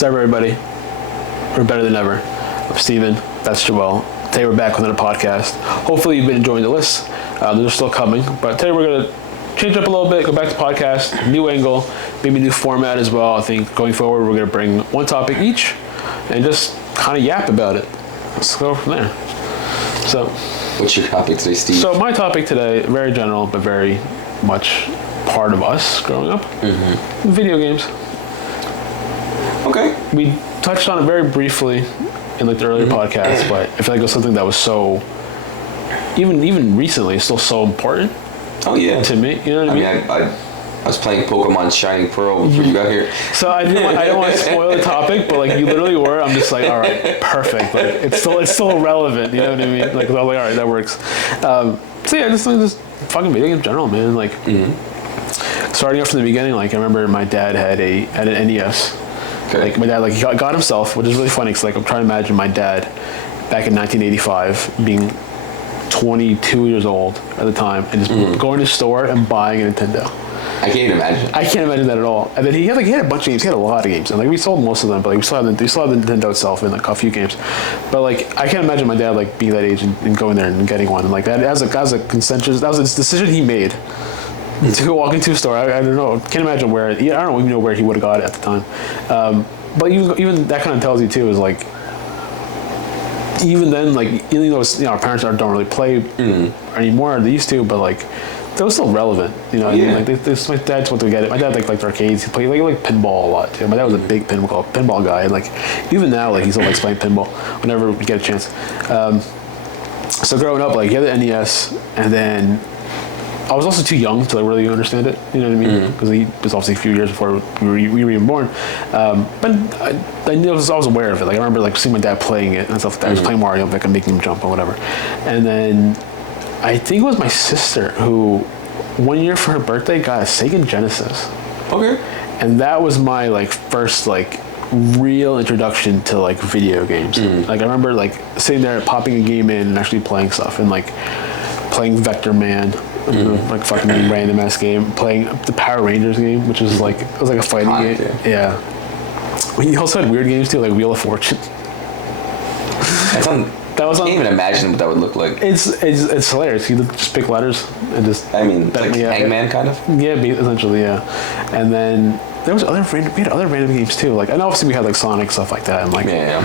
What's up, everybody? We're better than ever. I'm Steven. That's Joel. Today we're back with another podcast. Hopefully you've been enjoying the list. They're still coming. But today we're going to change up a little bit, go back to podcast, new angle, maybe new format as well. I think going forward we're going to bring one topic each and just kind of yap about it. Let's go from there. So, what's your topic today, Steve? So my topic today, very general, but very much part of us growing up. Mm-hmm. Video games. Okay. We touched on it very briefly in like the earlier podcast, but I feel like it was something that was so, even recently, still so important. Oh yeah. To me, you know what I mean? I was playing Pokemon Shining Pearl before you got here. So I don't want to spoil the topic, but like you literally were. I'm just like, all right, perfect. Like it's still relevant. You know what I mean? Like I was like, all right, that works. So yeah, just fucking video games in general, man. Like starting off from the beginning, like I remember my dad had an NES. Okay. Like my dad, like he got himself, which is really funny because like I'm trying to imagine my dad back in 1985 being 22 years old at the time and just going to the store and buying a Nintendo. I can't even imagine. I can't imagine that at all. And then he had a bunch of games. He had a lot of games, and like we sold most of them, but like we still have the Nintendo itself and like a few games. But like I can't imagine my dad like being that age and going there and getting one. And like that as a consensus, that was a decision he made to go walk into a store. I don't know. Can't imagine where. I don't even know where he would have got it at the time. But even that kind of tells you too is like. Even then, like even though our parents don't really play anymore, they used to, but like. That was still relevant, you know. I mean, like my dad's went to get it. My dad liked arcades. He played like pinball a lot too. My dad was a big pinball guy, and like even now, like he still likes playing pinball whenever we get a chance. So growing up, like he had the NES, and then I was also too young to like, really understand it. You know what I mean? Because he was obviously a few years before we were even born. But I was aware of it. Like I remember like seeing my dad playing it and stuff like that. I was playing Mario, like making him jump or whatever, and then. I think it was my sister who, 1 year for her birthday, got a Sega Genesis. Okay. And that was my like first like real introduction to like video games. Like I remember like sitting there popping a game in and actually playing stuff and like playing Vector Man, like fucking random ass game, playing the Power Rangers game, which was like it was like a fighting game. Yeah. He also had weird games too, like Wheel of Fortune. I can't even imagine what that would look like. It's hilarious. You just pick letters and just. I mean, like Hangman kind of. Yeah, essentially, yeah. And then there was we had other random games too. Like, and obviously we had like Sonic stuff like that, and like. Yeah.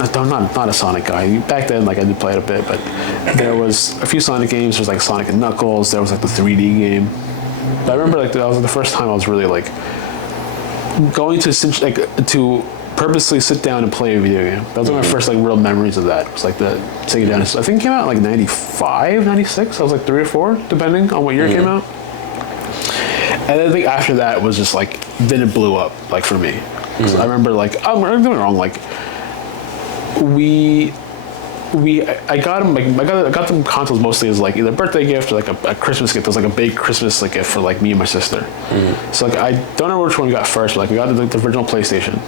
I'm not a Sonic guy. Back then, like I did play it a bit, but there was a few Sonic games. There was like Sonic and Knuckles. There was like the 3D game. But I remember like that was the first time I was really like going to purposely sit down and play a video game. That was one of my first like real memories of that. It was like the Sega Genesis. I think it came out in like 95, 96. I was like 3 or 4, depending on what year it came out. And I think after that was just like, then it blew up, like for me. So I remember like, I'm doing wrong, like I got them like I got them consoles mostly as like either a birthday gift or like a Christmas gift. It was like a big Christmas like gift for like me and my sister. So like I don't know which one we got first, but like we got the original PlayStation.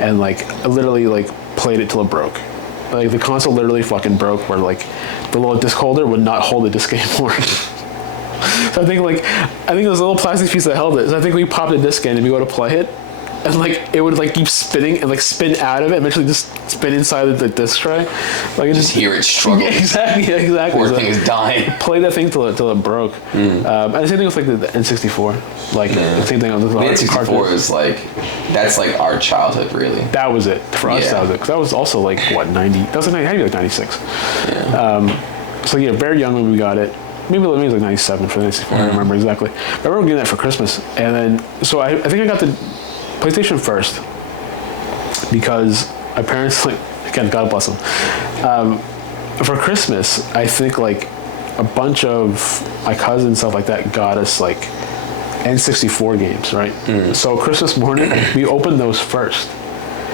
And like I literally like played it till it broke. Like the console literally fucking broke where like the little disc holder would not hold the disc anymore. So I think it was a little plastic piece that held it. So I think we popped the disc in and we go to play it. And like it would like keep spinning and like spin out of it, eventually just spin inside of the disc tray. Like it just hear it struggle. Yeah, exactly. Poor thing is dying. Play that thing till it broke. And the same thing with like the N64. Like the same thing with the N64 is like that's like our childhood really. That was it for us. That was it. Because that was also like what 90. That was like, had to be like 96. Yeah. So yeah, very young when we got it. Maybe it was like 97 for the N64. I don't remember exactly. But I remember getting that for Christmas, and then so I think I got the PlayStation first because my parents, like, again, God bless them. For Christmas, I think like a bunch of my cousins and stuff like that got us like N64 games, right? So Christmas morning, we opened those first,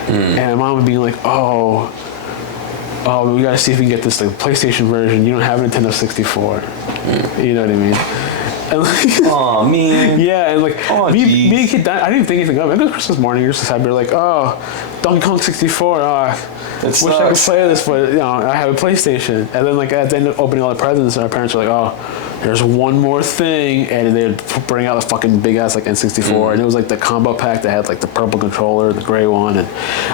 and my mom would be like, "Oh, we gotta see if we can get this like PlayStation version. You don't have a Nintendo 64." You know what I mean? And like, oh man. Yeah, and like me and kid, I didn't think anything of it. It was Christmas morning. You're just happy. You're like, oh, Donkey Kong 64. Wish I could play this, but you know, I have a PlayStation. And then like at the end of opening all the presents, and our parents were like, oh, there's one more thing, and they'd bring out a fucking big ass like N64, and it was like the combo pack that had like the purple controller, the gray one, and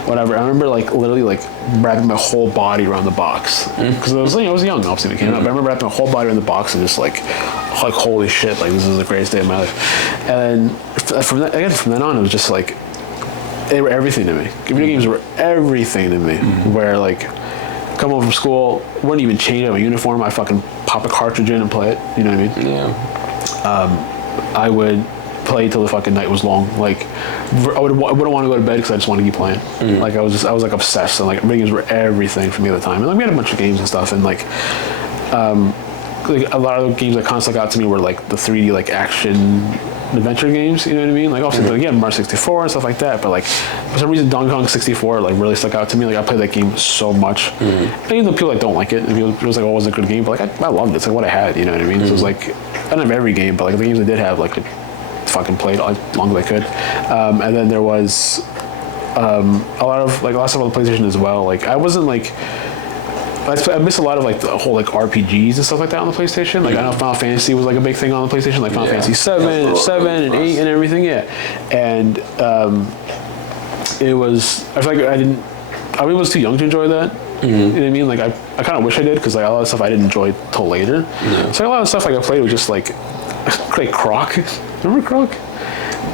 whatever. I remember like literally like wrapping my whole body around the box because I was young obviously when it came out. But I remember wrapping my whole body around the box and just like holy shit, like this is the greatest day of my life. And from then on, it was just like they were everything to me. Video games were everything to me. Where like come home from school, wouldn't even change my uniform. I fucking pop a cartridge in and play it. You know what I mean? Yeah. I would play till the fucking night was long. Like I wouldn't want to go to bed because I just wanted to keep playing. Like I was like obsessed, and like video games were everything for me at the time. And like we had a bunch of games and stuff, and like a lot of the games that constantly got to me were like the 3D like action adventure games, you know what I mean? Like obviously again Mario 64 and stuff like that, but like for some reason Donkey Kong 64 like really stuck out to me. Like I played that game so much. And even though people like don't like it, it was like, oh, it wasn't a good game, but like I loved it. It's like what I had, you know what I mean? So it was like I don't have every game, but like the games I did have, like I fucking played as long as I could. And then there was a lot of stuff on the PlayStation as well. Like I wasn't like I missed a lot of like the whole like RPGs and stuff like that on the PlayStation. Like I know Final Fantasy was like a big thing on the PlayStation, like Final Fantasy 7 and 8 and everything. Yeah, and it was I feel like I was too young to enjoy that. You know what I mean? Like I kind of wish I did because like a lot of stuff I didn't enjoy till later. So like, a lot of stuff like I played was just like Croc. Remember Croc?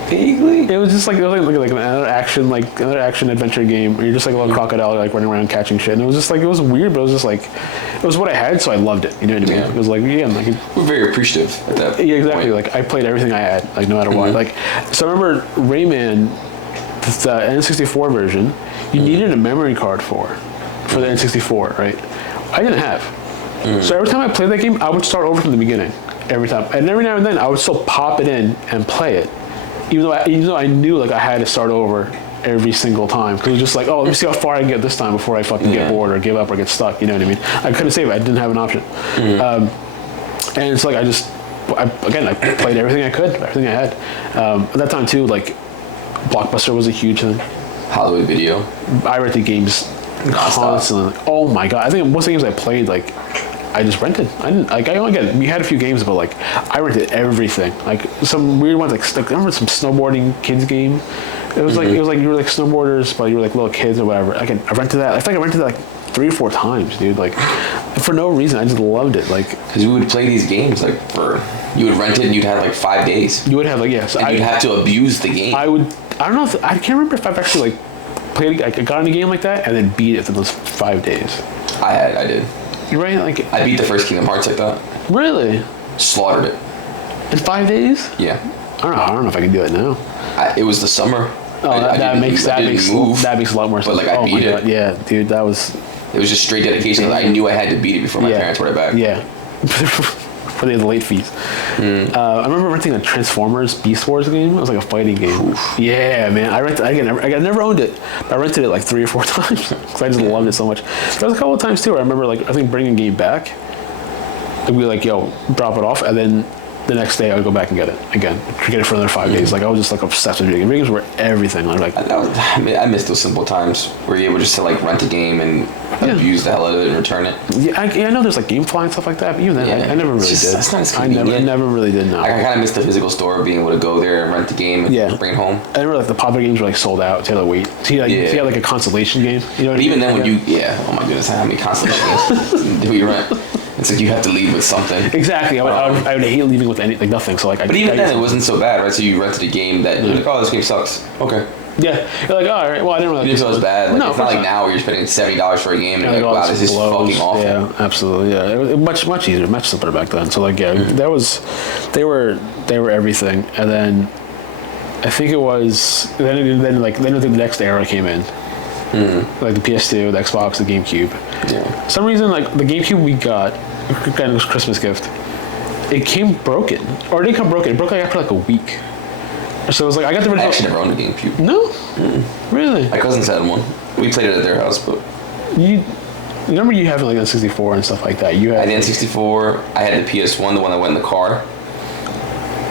Vaguely. It was just like another action adventure game where you're just like a little crocodile like running around catching shit, and it was just like it was weird, but it was just like it was what I had, so I loved it. You know what I mean? It was like we're very appreciative at that point. Yeah, exactly. Like I played everything I had, like no matter what. Like so I remember Rayman, the N64 version, you needed a memory card for the N64, right? I didn't have. So every time I played that game, I would start over from the beginning every time, and every now and then I would still pop it in and play it. Even though I knew like I had to start over every single time because it was just like, oh, let me see how far I can get this time before I fucking get bored or give up or get stuck. You know what I mean? I couldn't save it. I didn't have an option. And it's like I played everything I could, everything I had. At that time too, like Blockbuster was a huge thing. Hollywood Video. I rented games constantly. Oh my god! I think most of the games I played like. I just rented. We had a few games, but like I rented everything. Like some weird ones, like I remember some snowboarding kids game. It was like you were like snowboarders, but you were like little kids or whatever. I rented that. I think I rented that like 3 or 4 times, dude. Like for no reason, I just loved it. Like because we would play these games you would rent it and you'd have like 5 days. You would have like and you'd have to abuse the game. I don't know. I can't remember if I've actually like played. I got in a game like that and then beat it in those 5 days. I did. You're right, like I beat the first Kingdom Hearts like that. Really? Slaughtered it. In 5 days? Yeah. I don't know if I can do it now. It was the summer. That makes a lot more sense. But like I beat it. God. Yeah, dude, that was. It was just straight dedication. I knew I had to beat it before my parents brought it back. Yeah. For the late fees. I remember renting a Transformers Beast Wars game. It was like a fighting game. Oof. Yeah, man. I never owned it, but I rented it like 3 or 4 times because I just loved it so much. There was a couple of times too where I remember like I think bringing a game back, and we like drop it off, and then the next day I would go back and get it again, get it for another 5 days. Like I was just like obsessed with video games. Video games were everything. I miss those simple times where you're able just to like rent a game and abuse the hell out of it and return it. Yeah, I know there's like GameFly and stuff like that, but even then, I never really did. That's not as convenient. I never really did. No. I kind of miss the physical store, being able to go there and rent the game and bring it home. I remember like the popular games were like sold out. So you had to wait. So you had like a consolation game. You know. But even then, oh my goodness, how many consolation games do we rent? It's like you have to leave with something. Exactly. I would hate leaving with nothing. So like. But even then, it wasn't so bad, right? So you rented a game that you're like, oh, this game sucks. Okay. Yeah, you're like, oh, all right. Well, I didn't really. Even if it was bad, like, it's not like now where you're spending $70 for a game and you're like, wow, this is fucking awful. Yeah, absolutely. Yeah, it was much easier, much simpler back then. So like, they were everything, and then I think it was then the next era came in. Like the PS2, the Xbox, the GameCube. Yeah. For some reason, like the GameCube we got, it was a Christmas gift. It came broken, or it didn't come broken. It broke like after like a week. So it was like I got the original. I actually never owned a GameCube. No, really. My cousins had one. We played it at their house, but you remember you having like the N64 and stuff like that. You had I had the N64. I had the PS1, the one that went in the car.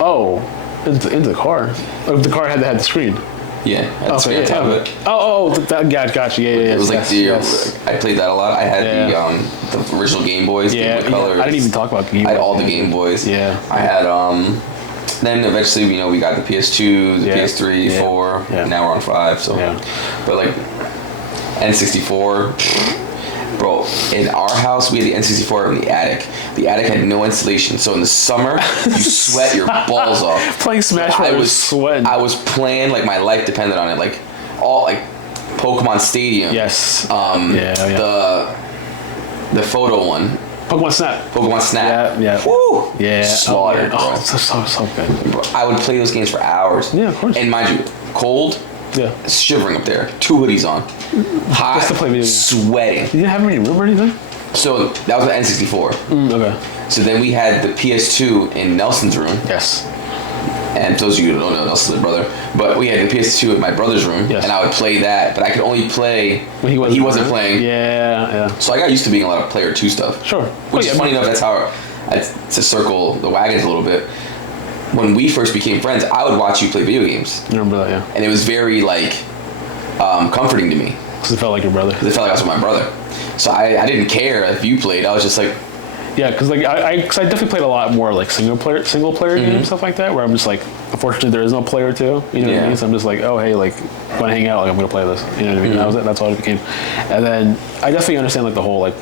Oh, into the car. Oh, the car had the screen. Yeah, I had screen on top of it. Gotcha. Yeah. It was like yes. I played that a lot. I had the original Game Boys, Game Boy Color. I didn't even talk about Game Boys. I had all the Game Boys. Yeah. I had then eventually we got the PS2, the PS3, 4. Yeah. Now we're on 5. So, but like N64. Bro, in our house, we had the N64 in the attic. The attic had no insulation, so in the summer, you sweat your balls off. Playing Smash Bros. I was sweating. I was playing like my life depended on it. Like Pokemon Stadium. Yes. The photo one. Pokemon Snap. Yeah. Woo! Yeah. Slaughtered, bro. So good. Bro, I would play those games for hours. Yeah, of course. And mind you, cold. Yeah. Shivering up there. 2 hoodies on. Hot. Just to play video games. Sweating. You didn't have them in your room or anything? So that was the N64. Okay. So then we had the PS2 in Nelson's room. Yes. And those of you who don't know, Nelson's brother. But we had the PS2 in my brother's room. Yes. And I would play that, but I could only play when he wasn't playing. Yeah. So I got used to being a lot of player 2 stuff. Sure. Which is funny enough, that's how, to circle the wagons a little bit. When we first became friends, I would watch you play video games. I remember that, yeah. And it was very, comforting to me. Because it felt like your brother. Because it felt like I was with my brother. So I didn't care if you played. I was just like... Yeah, because I definitely played a lot more like single player games, stuff like that, where I'm just like, unfortunately there is no player 2, you know what I mean? So I'm just like, oh hey, like when I hang out, like I'm gonna play this, you know what I mean? That's all it became. And then I definitely understand like the whole like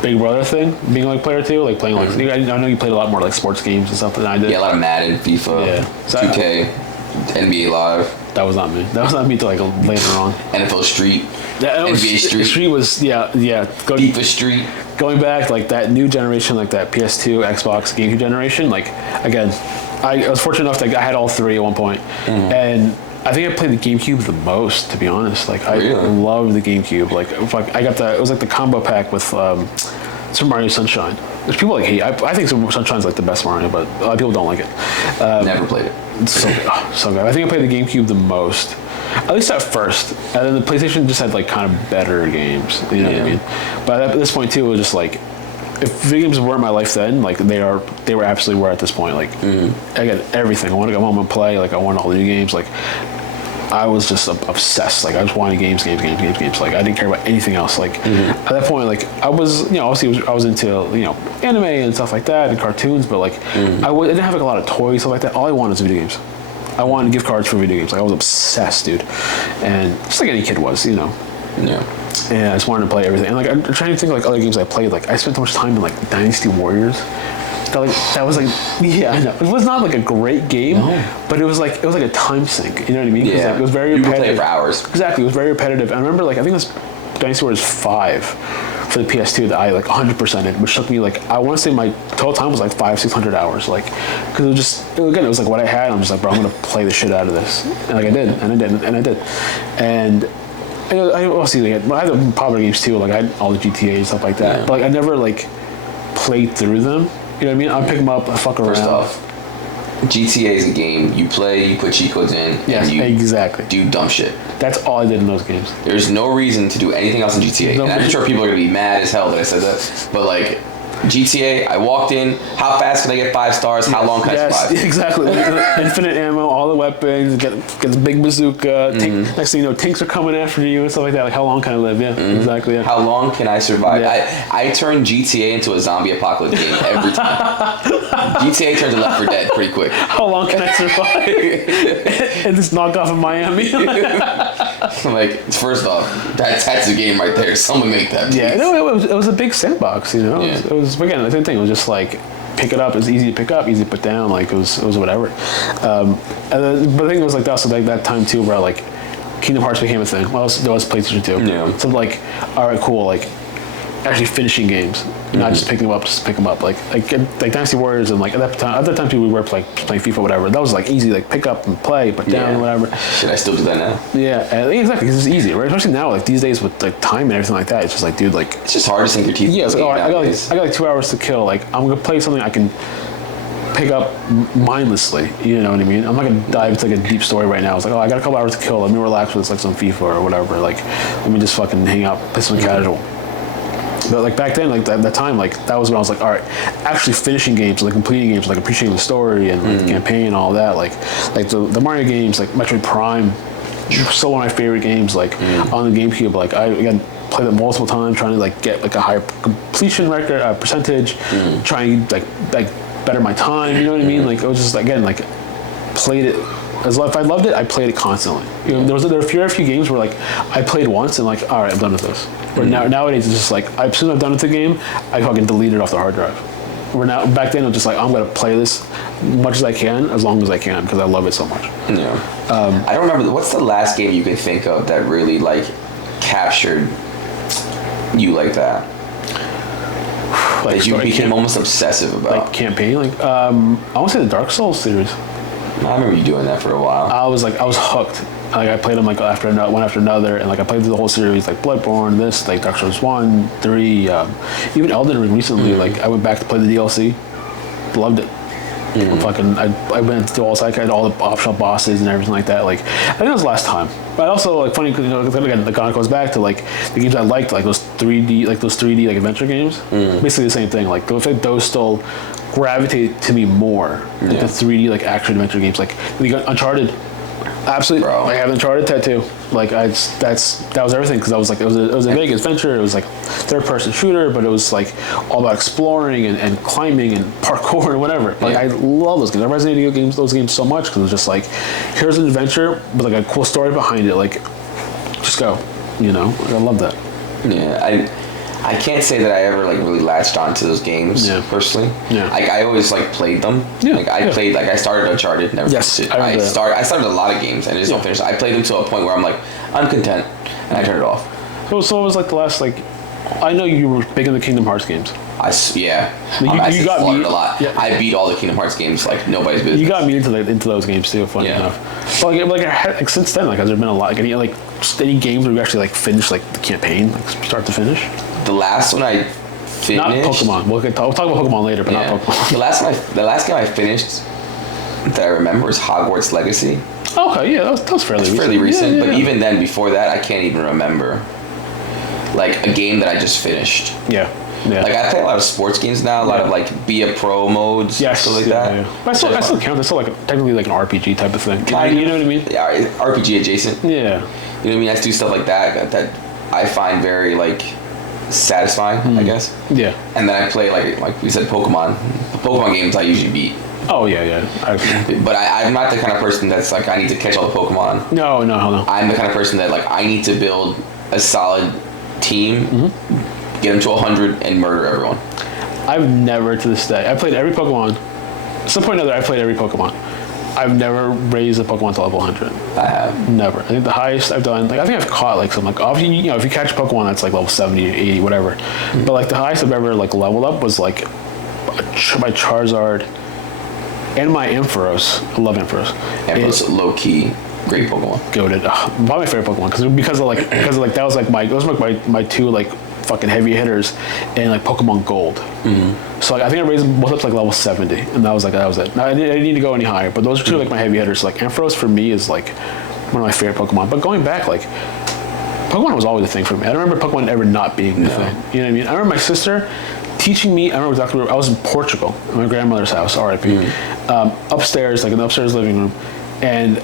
Big Brother thing, being like player 2, like playing like I know you played a lot more like sports games and stuff than I did. Yeah, a lot of Madden, FIFA, 2K, NBA Live. That was not me. That was not me till like later on. NFL Street. NBA Street. Street was FIFA Street. Going back like that new generation, like that PS2, Xbox, GameCube generation. Like again, I was fortunate enough that I had all 3 at one point, and I think I played the GameCube the most, to be honest. Like I loved the GameCube. Like I got it was like the combo pack with Super Mario Sunshine, which people like hate. I think Super Sunshine's like the best Mario, but a lot of people don't like it. Never played it. It's so good. I think I played the GameCube the most. At least at first, and then the PlayStation just had like kind of better games. You know what I mean? But at this point too, it was just like, if video games weren't my life then, like they were absolutely were at this point. Like I got everything. I want to go home and play. Like I want all the new games. Like I was just obsessed. Like I just wanted games. Like I didn't care about anything else. Like at that point, like I was, obviously I was into anime and stuff like that and cartoons, but like I didn't have like a lot of toys, stuff like that. All I wanted was video games. I wanted gift cards for video games. Like I was obsessed, dude, and just like any kid was, Yeah. And I just wanted to play everything. And like I'm trying to think of like other games I played. Like I spent so much time in like Dynasty Warriors. That was like I know it was not like a great game, but it was like a time sink. You know what I mean? Yeah. Like, it was very repetitive. You could play it for hours. Exactly, it was very repetitive. And I remember like I think it was Dynasty Warriors 5 for the PS2 that I like 100%ed, which took me like I want to say my total time was like 500-600 hours, like because it was like what I had. I'm just like, bro, I'm gonna play the shit out of this, and like I did, and I also like, I had the popular games too, like I had all the GTA and stuff like that, but like I never like played through them. You know what I mean? I'd pick them up, I fuck around. First off, GTA is a game you play, you put cheat codes in, and you exactly do dumb shit. That's all I did in those games. There's no reason to do anything else in GTA. And I'm sure people are gonna be mad as hell that I said that, but like GTA, I walked in. How fast can I get 5 stars? How long can I survive? Exactly. Infinite ammo, all the weapons. Get the big bazooka. Next thing you know, tanks are coming after you and stuff like that. Like how long can I live? Yeah, exactly. Yeah. How long can I survive? Yeah. I turn GTA into a zombie apocalypse game every time. GTA turns to Left 4 Dead pretty quick. How long can I survive? And just knock off in Miami. Like first off, that's a game right there. Someone make that. Please. Yeah, no, it was a big sandbox. You know, it was again the same thing. It was just like pick it up. It was easy to pick up, easy to put down. Like it was whatever. And then, but the thing was like also like that time too, where like Kingdom Hearts became a thing. Well, there was PlayStation 2. Yeah. So like, all right, cool. Like actually finishing games, not just picking them up, just pick them up. Like Dynasty Warriors and like at that time people were playing FIFA, whatever. That was like easy, like pick up and play, put down, whatever. Should I still do that now? Yeah, exactly. Because it's easy, right? Especially now, like these days with like time and everything like that. It's just like, dude, like it's just hard to sink your teeth. Yeah, it's like, I got like 2 hours to kill. Like I'm gonna play something I can pick up mindlessly. You know what I mean? I'm not gonna dive into like a deep story right now. It's like, I got a couple hours to kill. Let me relax with like some FIFA or whatever. Like let me just fucking hang out, play some casual. But like back then, like that time, like that was when I was like, all right, actually finishing games, like completing games, like appreciating the story and like, the campaign and all that. Like the Mario games, like Metroid Prime, still one of my favorite games. Like on the GameCube, like I again played it multiple times, trying to like get like a higher completion record percentage, trying to like better my time. You know what I mean? Like it was just again like played it. If I loved it, I played it constantly. You know, there were a few games where like I played once and like, all right, I'm done with this. But nowadays it's just like as soon as I'm done with the game, I fucking delete it off the hard drive. Where now back then it was just like I'm gonna play this much as I can, as long as I can, because I love it so much. Yeah. I don't remember what's the last game you can think of that really like captured you like that. Like that you became almost obsessive about. Like campaign, like I want to say the Dark Souls series. I remember you doing that for a while. I was hooked. Like I played them like one after another, and like I played through the whole series, like Bloodborne, this, like Dark Souls 1, 3, even Elden Ring recently. Like I went back to play the DLC, loved it. Fucking, I went through all I had all the optional bosses and everything like that. Like I think it was last time, but also like funny because again, the kind of goes back to like the games I liked, like those 3D like adventure games. Basically the same thing. Like those still gravitate to me more. Like the 3D like action adventure games, like Uncharted. Absolutely, bro. I have an Uncharted tattoo. Like that was everything because I was like it was a big adventure. It was like third-person shooter, but it was like all about exploring and climbing and parkour and whatever. Like I love those games. I resonate with those games so much because it was just like here's an adventure with like a cool story behind it. Like just go, you know. I love that. Yeah, I can't say that I ever like really latched onto those games personally. Yeah. Like I always like played them. Yeah. Like I played I started Uncharted, never finished it. I started a lot of games and I just don't finish. I played them to a point where I'm like, I'm content and I turned it off. So it was like the last like I know you were big in the Kingdom Hearts games. You got me a lot. Yeah. I beat all the Kingdom Hearts games like nobody's business. You got me into those games too. Funny enough. Well, like since then, like has there been a lot? Like any games where you actually like finished like the campaign, like start to finish? The last one I finished. Not Pokemon. We'll talk about Pokemon later, but not Pokemon. The last game I finished that I remember was Hogwarts Legacy. Okay, yeah, that was fairly recent. Fairly recent, but even then, before that, I can't even remember like a game that I just finished. Yeah. Like I play a lot of sports games now, a lot of like be a pro modes, stuff like that. Yeah. But I still count. It's still like technically like an RPG type of thing. You know what I mean? Yeah, RPG adjacent. Yeah. You know what I mean? I do stuff like that I find very like satisfying, I guess. Yeah. And then I play like we said, Pokemon. The Pokemon games I usually beat. Oh yeah. But I'm not the kind of person that's like I need to catch all the Pokemon. No. I'm the kind of person that like I need to build a solid team, get them to 100, and murder everyone. I've never to this day. I played every Pokemon. At some point or another, I played every Pokemon. I've never raised a Pokemon to level 100. I have. Never. I think the highest I've done, like I think I've caught like some like obviously if you catch a Pokemon that's like level 70, 80, whatever. But like the highest I've ever like leveled up was like my Charizard and my Ampharos. I love Ampharos. Ampharos low key great Pokemon. Goated. Probably my favorite Pokemon because of that was like my two like fucking heavy hitters in like Pokemon Gold. So like I think I raised them both up to like level 70, and that was it. Now, I didn't need to go any higher, but those are two like my heavy hitters. So, like Ampharos for me is like one of my favorite Pokemon. But going back, like Pokemon was always a thing for me. I don't remember Pokemon ever not being the thing. You know what I mean? I remember my sister teaching me. I remember exactly where I was in Portugal, at my grandmother's house, R.I.P. Upstairs, like in the upstairs living room, and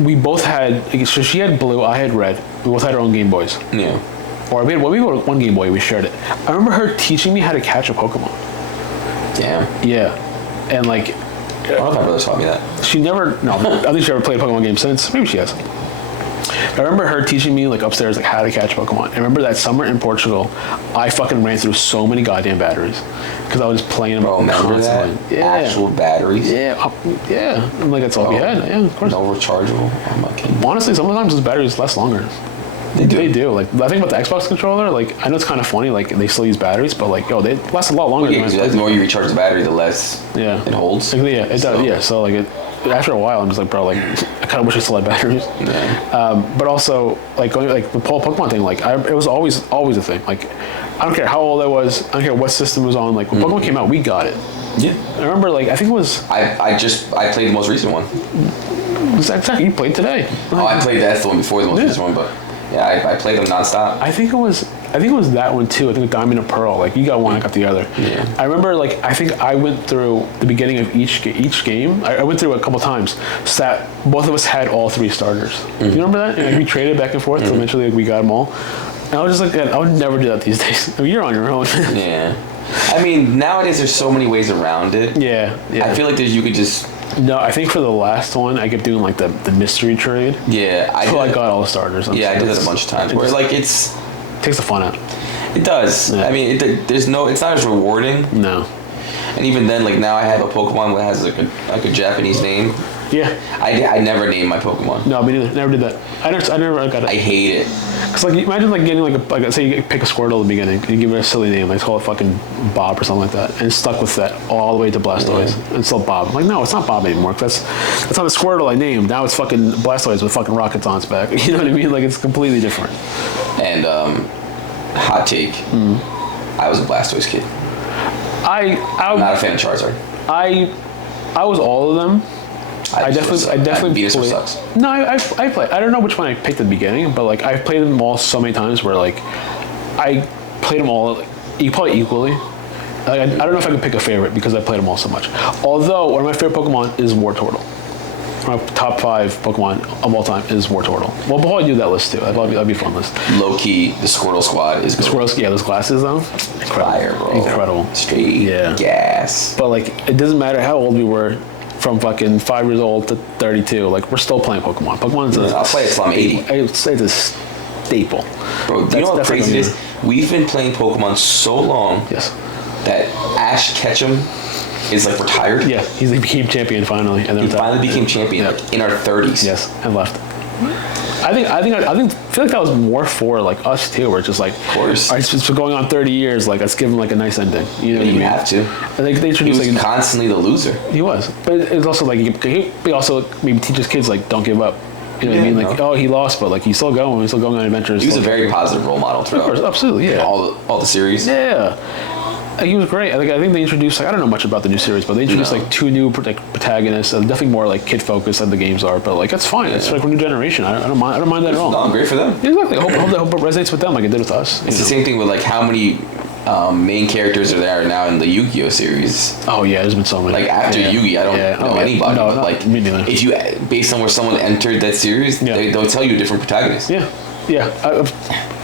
we both had. So she had blue, I had red. We both had our own Game Boys. Yeah. Or we had one Game Boy, we shared it. I remember her teaching me how to catch a Pokemon. Damn. Yeah. And like... I don't know if my brother taught me that. She never... No, I don't think she ever played a Pokemon game since. Maybe she has. I remember her teaching me like upstairs like how to catch Pokemon. I remember that summer in Portugal, I fucking ran through so many goddamn batteries. Because I was just playing them constantly. That? Yeah. Actual batteries? Yeah. Yeah. And like that's all we had. Yeah, of course. No rechargeable? I'm not kidding. Honestly, sometimes those batteries last longer. They do. Like I think about the Xbox controller, like I know it's kind of funny, like they still use batteries, but like they last a lot longer. The more you recharge the battery, the less it holds. Yeah, it does. Yeah, so like after a while, I'm just like, bro, like I kind of wish I still had batteries. Yeah. But also like going like the whole Pokemon thing, like it was always a thing. Like I don't care how old I was, I don't care what system it was on. Like when Pokemon came out, we got it. Yeah. I remember like I think it was. I played the most recent one. Exactly. You played today. I played that's the one before the most recent one, but. Yeah, I played them nonstop. I think it was I think it was that one too. I think Diamond and Pearl. Like you got one, I got the other. Yeah. I remember like I think I went through the beginning of each game. I went through it a couple times. So that both of us had all 3 starters. You remember that? And like, we traded back and forth. So eventually like, we got them all. And I was just like, I would never do that these days. I mean, you're on your own. Yeah. I mean, nowadays there's so many ways around it. Yeah. I feel like you could just. No, I think for the last one, I kept doing like the mystery trade. Yeah, I got all the starters. Yeah, I did that a bunch of times. Where like it's takes the fun out. It does. Yeah. I mean, it's not as rewarding. No. And even then, like now I have a Pokemon that has like a Japanese name. Yeah. I never named my Pokemon. No, me neither. Never did that. I never got it. I hate it. Cause like imagine like getting like say you pick a Squirtle at the beginning and you give it a silly name, like call it fucking Bob or something like that, and stuck with that all the way to Blastoise and still Bob. I'm like no, it's not Bob anymore. Cause that's not the Squirtle I named. Now it's fucking Blastoise with fucking rockets on its back. You know what I mean? Like it's completely different. And hot take. I was a Blastoise kid. I'm not a fan of Charizard. I was all of them. I definitely Venusaur sucks. No, I played. I don't know which one I picked at the beginning, but like I've played them all so many times where like I played them all probably equally. Like, I don't know if I could pick a favorite because I played them all so much. Although one of my favorite Pokemon is Wartortle. My top 5 Pokemon of all time is Wartortle. We'll probably do that list too. That'd be a fun list. Low key, the Squirtle squad is good. Squirtle, yeah, those glasses though, fire, bro. Incredible. Straight gas. But like, it doesn't matter how old we were. From fucking 5 years old to 32, like we're still playing Pokemon. Pokemon's I'll play it till I'm 80. It's a staple. Bro, do you know what crazy it is? We've been playing Pokemon so long that Ash Ketchum is like retired. Yeah, he became champion finally. And he finally became champion like in our 30s. Yes, and left. I feel like that was more for like us too. We're just like, of course, all right, it's been going on 30 years. Like, let's give him like a nice ending. You know what I mean? You have to. I think they introduced he was constantly the loser. He was, but it's also like he also maybe teaches kids like don't give up. You know what I mean? Like, oh, he lost, but like he's still going. He's still going on adventures. He was a very positive role model throughout. Of course, absolutely, yeah. All the series. Yeah. He was great. I think they introduced I don't know much about the new series, but they introduced like 2 new protagonists. Definitely more like kid focused than the games are, but like that's fine. It's like a new generation. I don't mind that at all. No, great for them. Yeah, exactly. I hope it resonates with them like it did with us. It's the same thing with like how many main characters are there now in the Yu-Gi-Oh series. Oh yeah, there's been so many. Like after Yugi, I don't know anybody. No, but like me neither. if you based on where someone entered that series, they'll tell you a different protagonist. Yeah. Yeah,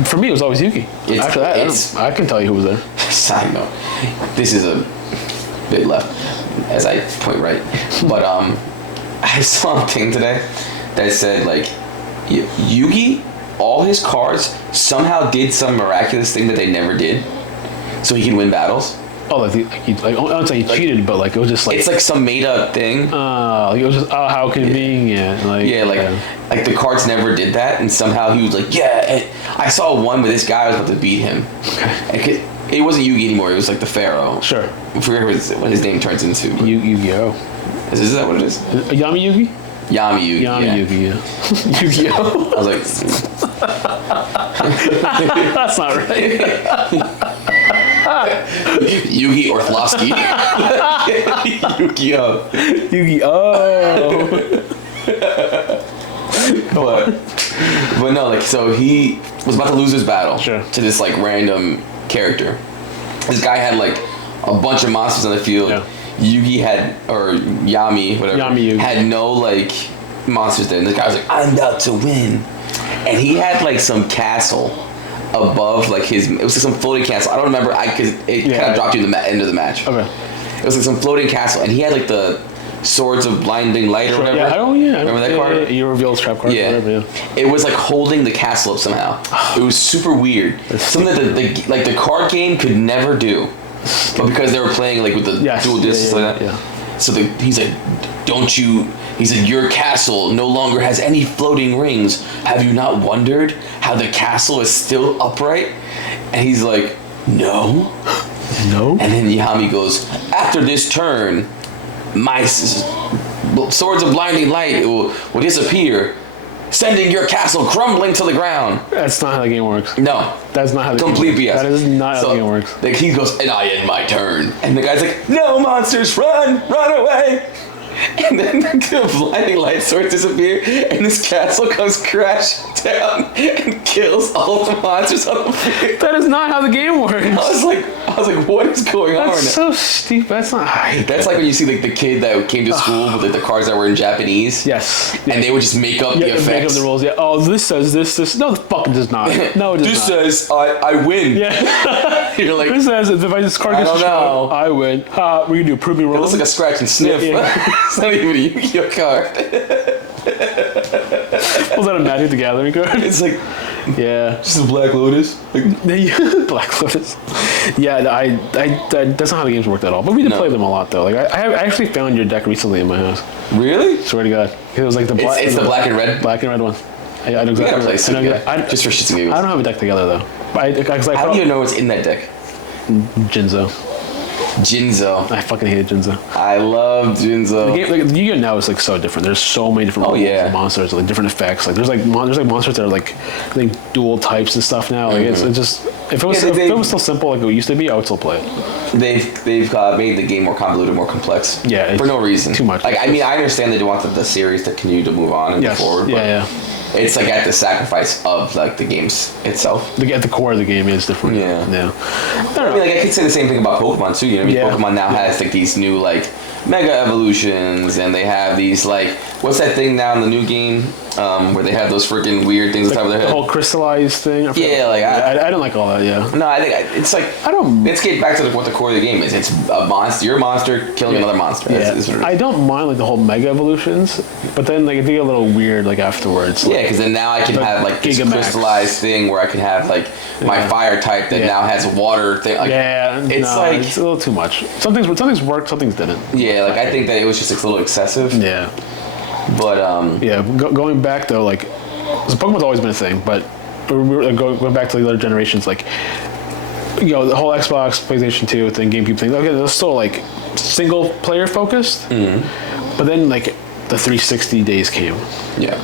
for me it was always Yugi. After that, I can tell you who was there. Side note, this is a bit left as I point right, but I saw a thing today that said like Yugi, all his cards somehow did some miraculous thing that they never did, so he can win battles. Oh, I don't say he cheated, but like it was just like it's like some made up thing. It was just how convenient. Like the cards never did that, and somehow he was like, yeah. I saw one where this guy was about to beat him. Okay. It wasn't Yugi anymore. It was like the Pharaoh. Sure. I forget what his name turns into. Yu-Gi-Oh. Is that what it is? Yami Yugi. Yami Yugi. Yugi. Yeah. Yu-Gi-Oh. I was like, that's not right. Yugi Orthlowski. Yu-Gi-Oh. Yu-Gi-Oh. but no, like so he was about to lose his battle to this like random character. This guy had like a bunch of monsters on the field. Yeah. Yugi had or Yami, whatever, had no like monsters there. And the guy was like, I'm about to win. And he had like some castle above like his, it was like some floating castle. I don't remember, because it kind of dropped you in the end of the match. Okay. It was like some floating castle, and he had like the Swords of Blinding Light or whatever. Remember that card? Yeah, you reveal his trap card. Yeah. Whatever, It was like holding the castle up somehow. It was super weird. Something that the card game could never do. But because they were playing like with the dual discs like that. Yeah. So he's like, he said, your castle no longer has any floating rings. Have you not wondered how the castle is still upright? And he's like, no. No. And then Yami goes, after this turn, my Swords of Blinding Light will disappear, sending your castle crumbling to the ground. That's not how the game works. No. That's not how the Complete game works. BS. That is not how the game works. Like he goes, and I end my turn. And the guy's like, no, monsters, run away. and then the blinding light swords disappear, and this castle comes crashing down and kills all the monsters on the field. That is not how the game works. I was like, what is going on? That's so stupid. That's not how you That's like when you see like the kid that came to school with like the cards that were in Japanese. Yes. And they would just make up the effects. Make up the rules. Yeah. Oh, this says this. No, the fuck it does not. No, it does this not. says I win. Yeah. You're like, This says if I just card I gets don't know. I win. Ha, we can do prove me wrong. it looks like a scratch and sniff. Yeah. It's not even a Yu-Gi-Oh card. Was that a Magic the Gathering card? It's like Yeah. just a Black Lotus. Like, Black Lotus. Yeah, that's not how the games worked at all. But we did play them a lot though. Like I actually found your deck recently in my house. really? Swear to God, it was like the black. It's the black and red. Black and red one. I know We gotta exactly. play some together. I, Just for shits and giggles. I don't have a deck together though. Cause I How do you know what's in that deck? Jinzo. Jinzo. I fucking hated Jinzo. I love Jinzo. The game, like the Yu-Gi-Oh now is like so different. There's so many different monsters, like different effects. Like there's like monsters that are like I think dual types and stuff now. Like it's just if it was if it was still simple like it used to be, I would still play it. They've made the game more convoluted, more complex. Yeah, for no reason. too much. Like I mean, I understand they want the series to continue to move on and move forward. But Yeah. it's like at the sacrifice of like the games itself. At the core of the game is different. Yeah. Yeah. I mean, like I could say the same thing about Pokemon too. You know, what I mean, Pokemon now has like these new like mega evolutions, and they have these like what's that thing now in the new game where they have those freaking weird things on top of their head. The whole crystallized thing. Yeah, like I don't like all that. Yeah. No, I think it's like I don't. Let's get back to what the core of the game is. It's a monster. You're a monster killing another monster. Yeah. That's what it is. I don't mind like the whole mega evolutions, but then like it get a little weird like afterwards. Yeah, because then now I can have like this Gigamax. crystallized thing where I can have like my fire type that now has a water thing. Like, it's a little too much. Some things worked, some things didn't. Yeah, like I think that it was just a little excessive. Yeah. But going back though, like so Pokemon's always been a thing, but going back to the other generations, like the whole Xbox, PlayStation 2 thing, GameCube thing. Okay, they're still like single player focused, but then like the 360 days came. Yeah.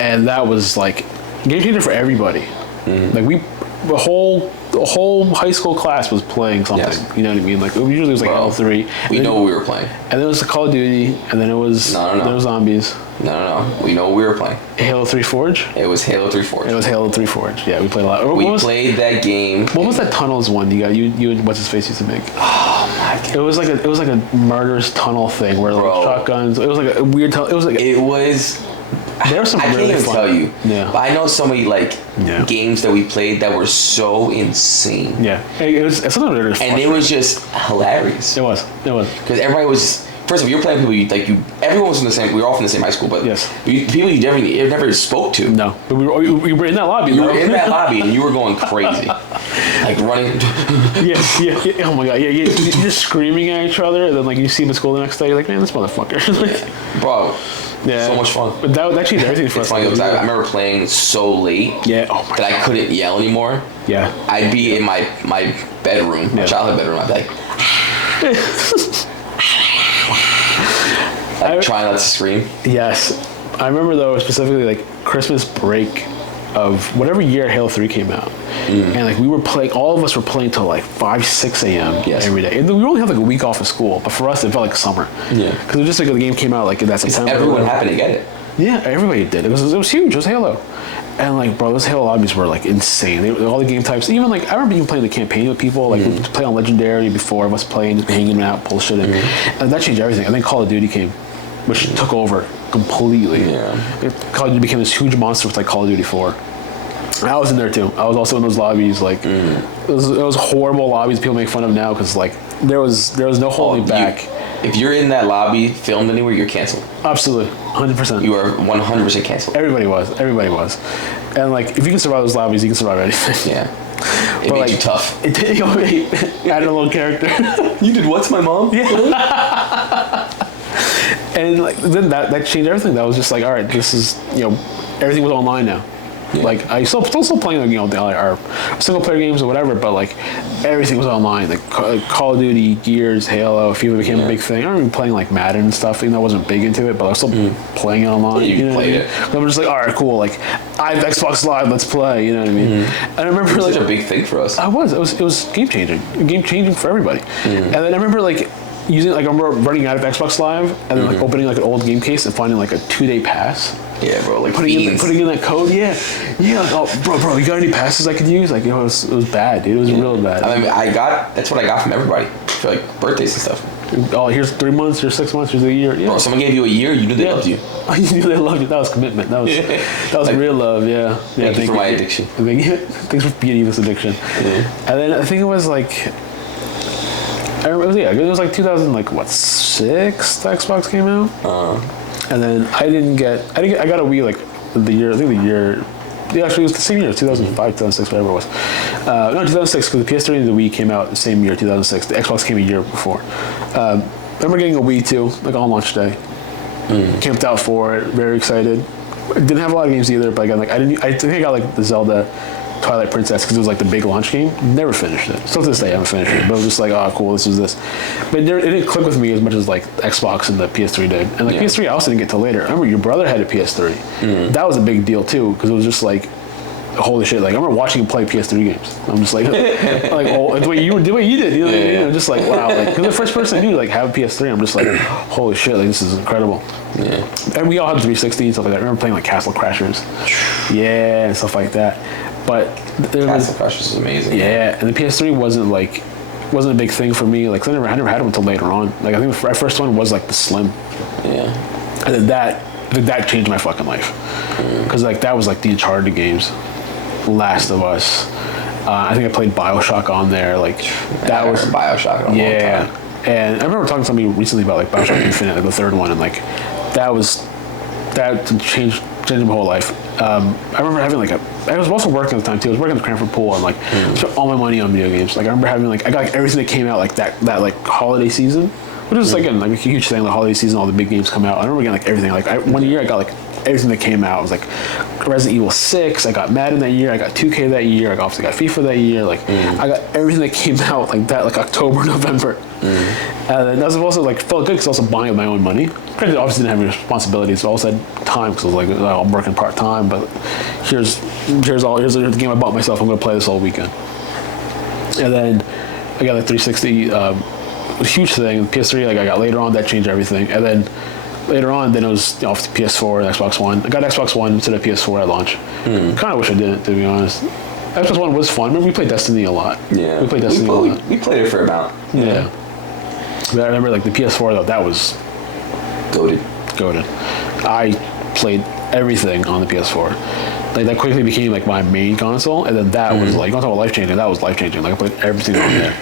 And that was like game changer for everybody. Like the whole high school class was playing something. Yes. You know what I mean? Like usually it was like Halo 3. We know what we were playing. And then it was the Call of Duty, and then it was there was zombies. No. We know what we were playing. Halo 3 Forge. It was Halo 3 Forge. It was Halo 3 Forge. Yeah, we played a lot. We played that game. What was that tunnels one you and what's his face used to make? Oh my God. It was like a murderous tunnel thing where like shotguns. It was like a weird tunnel. It was. There was some I really can't even fun. tell you. Yeah. But I know so many like games that we played that were so insane. Yeah. It was something that was and it was just hilarious. It was. Because everybody was. First of all, you're playing people everyone was in the same. We were all from the same high school, but people you never you spoke to. No, we were in that lobby. You were in that lobby and you were going crazy, like running. yeah. Oh my God, yeah. You're just screaming at each other, and then like you see him at school the next day. You're like, man, this motherfucker. Like, bro. Yeah. So much fun. But that changed everything for us. Funny because I remember playing so late. Yeah. Oh my God. That I couldn't yell anymore. Yeah. I'd be in my bedroom, my childhood bedroom. I'd be like trying not to scream. Yes. I remember though specifically like Christmas break of whatever year Halo 3 came out. And like we were playing, all of us were playing till like 5, 6 a.m. every day. And we only had like a week off of school, but for us it felt like summer. Yeah. Because it was just like the game came out like in that September. Everyone happened to get it. Yeah, everybody did. It was huge. It was Halo. And like, bro, those Halo lobbies were like insane. All the game types. Even like, I remember even playing the campaign with people. Like, we play on Legendary before of us playing, just hanging out, bullshitting. And that changed everything. And then Call of Duty came, which took over completely. Yeah. Call of Duty became this huge monster with like Call of Duty 4. I was in there too. I was also in those lobbies. Like, it was horrible lobbies people make fun of now because like there was no holding back. If you're in that lobby filmed anywhere, you're canceled. Absolutely, 100%. You are 100% canceled. Everybody was, and like if you can survive those lobbies, you can survive anything. Yeah, it made you tough. It did. It added a little character. You did what's my mom? Yeah. And like then that changed everything. That was just like, all right, this is everything was online now. Yeah. Like I still playing our single player games or whatever, but like everything was online. Like Call of Duty, Gears, Halo, FIFA became a big thing. I remember playing like Madden and stuff. Even though I wasn't big into it, but I was still playing it online. Yeah, you played it. I'm just like, all right, cool. Like I have Xbox Live, let's play. You know what I mean? And I remember it was like such a big thing for us. It was game changing for everybody. And then I remember like using like I remember running out of Xbox Live and then like opening like an old game case and finding like a 2-day pass. Yeah, bro. Like putting in that code. Yeah. Like, oh, bro, you got any passes I could use? Like, it was bad, dude. It was real bad. I mean, that's what I got from everybody for like birthdays and stuff. Oh, here's 3 months, here's 6 months, here's a year. Yeah. Bro, someone gave you a year, you knew they loved you. You knew they loved you. That was commitment. That was like, real love. Yeah. Thank you for my addiction. Thanks for beating this addiction. Yeah. And then I think it was like. It was like 2006 the Xbox came out. And then I got a Wii like actually it was the same year, 2005, 2006, whatever it was. No, 2006, because the PS3 and the Wii came out the same year, 2006. The Xbox came a year before. I remember getting a Wii too, like on launch day. Camped out for it, very excited. Didn't have a lot of games either, but again, like I think I got like the Zelda Twilight Princess because it was like the big launch game. Never finished it. Still to this day, I haven't finished it. But it was just like, oh, cool, this was this. But it didn't click with me as much as like Xbox and the PS3 did. And like PS3, I also didn't get till later. I remember your brother had a PS3. That was a big deal too because it was just like, holy shit! Like I remember watching him play PS3 games. I'm just like, the way you did. You know, just like wow. Like because the first person I knew like have a PS3. I'm just like, holy shit! Like this is incredible. Yeah. And we all had 360 and stuff like that. I remember playing like Castle Crashers. Yeah, and stuff like that. But Castle Crashers is amazing. Yeah, and the PS3 wasn't a big thing for me. Like I never had them until later on. Like I think the first one was like the Slim. Yeah. And then that changed my fucking life. Because like that was like the Uncharted games, Last of Us. I think I played BioShock on there. Like that was BioShock. In a long time. And I remember talking to somebody recently about like BioShock Infinite, like the third one, and like that changed my whole life. I remember having I was also working at the time too. I was working at the Cranford Pool and like spent all my money on video games. Like I remember having I got like everything that came out like that like holiday season, which was again like a huge thing. The holiday season, all the big games come out. I remember getting like everything. Like one year I got like everything that came out. It was like Resident Evil 6. I got Madden that year. I got 2K that year. I obviously got FIFA that year. Like I got everything that came out like that, like October, November. And then that was also like felt good because I was also buying with my own money. Granted, obviously didn't have any responsibilities. So I also had time because I was like I'm working part time. But here's the game I bought myself. I'm gonna play this all weekend. And then I got like 360. A huge thing. PS3 like I got later on that changed everything. And then later on, then it was PS4 and Xbox One. I got Xbox One instead of PS4 at launch. Kind of wish I didn't, to be honest. Xbox One was fun. Remember we played Destiny a lot. Yeah, we played Destiny a lot. We played it for about. Yeah. But I remember like the PS4 though. That was goated. I played everything on the PS4. Like that quickly became like my main console, and then that was like, you don't talk about life changing. That was life changing. Like I put everything on there.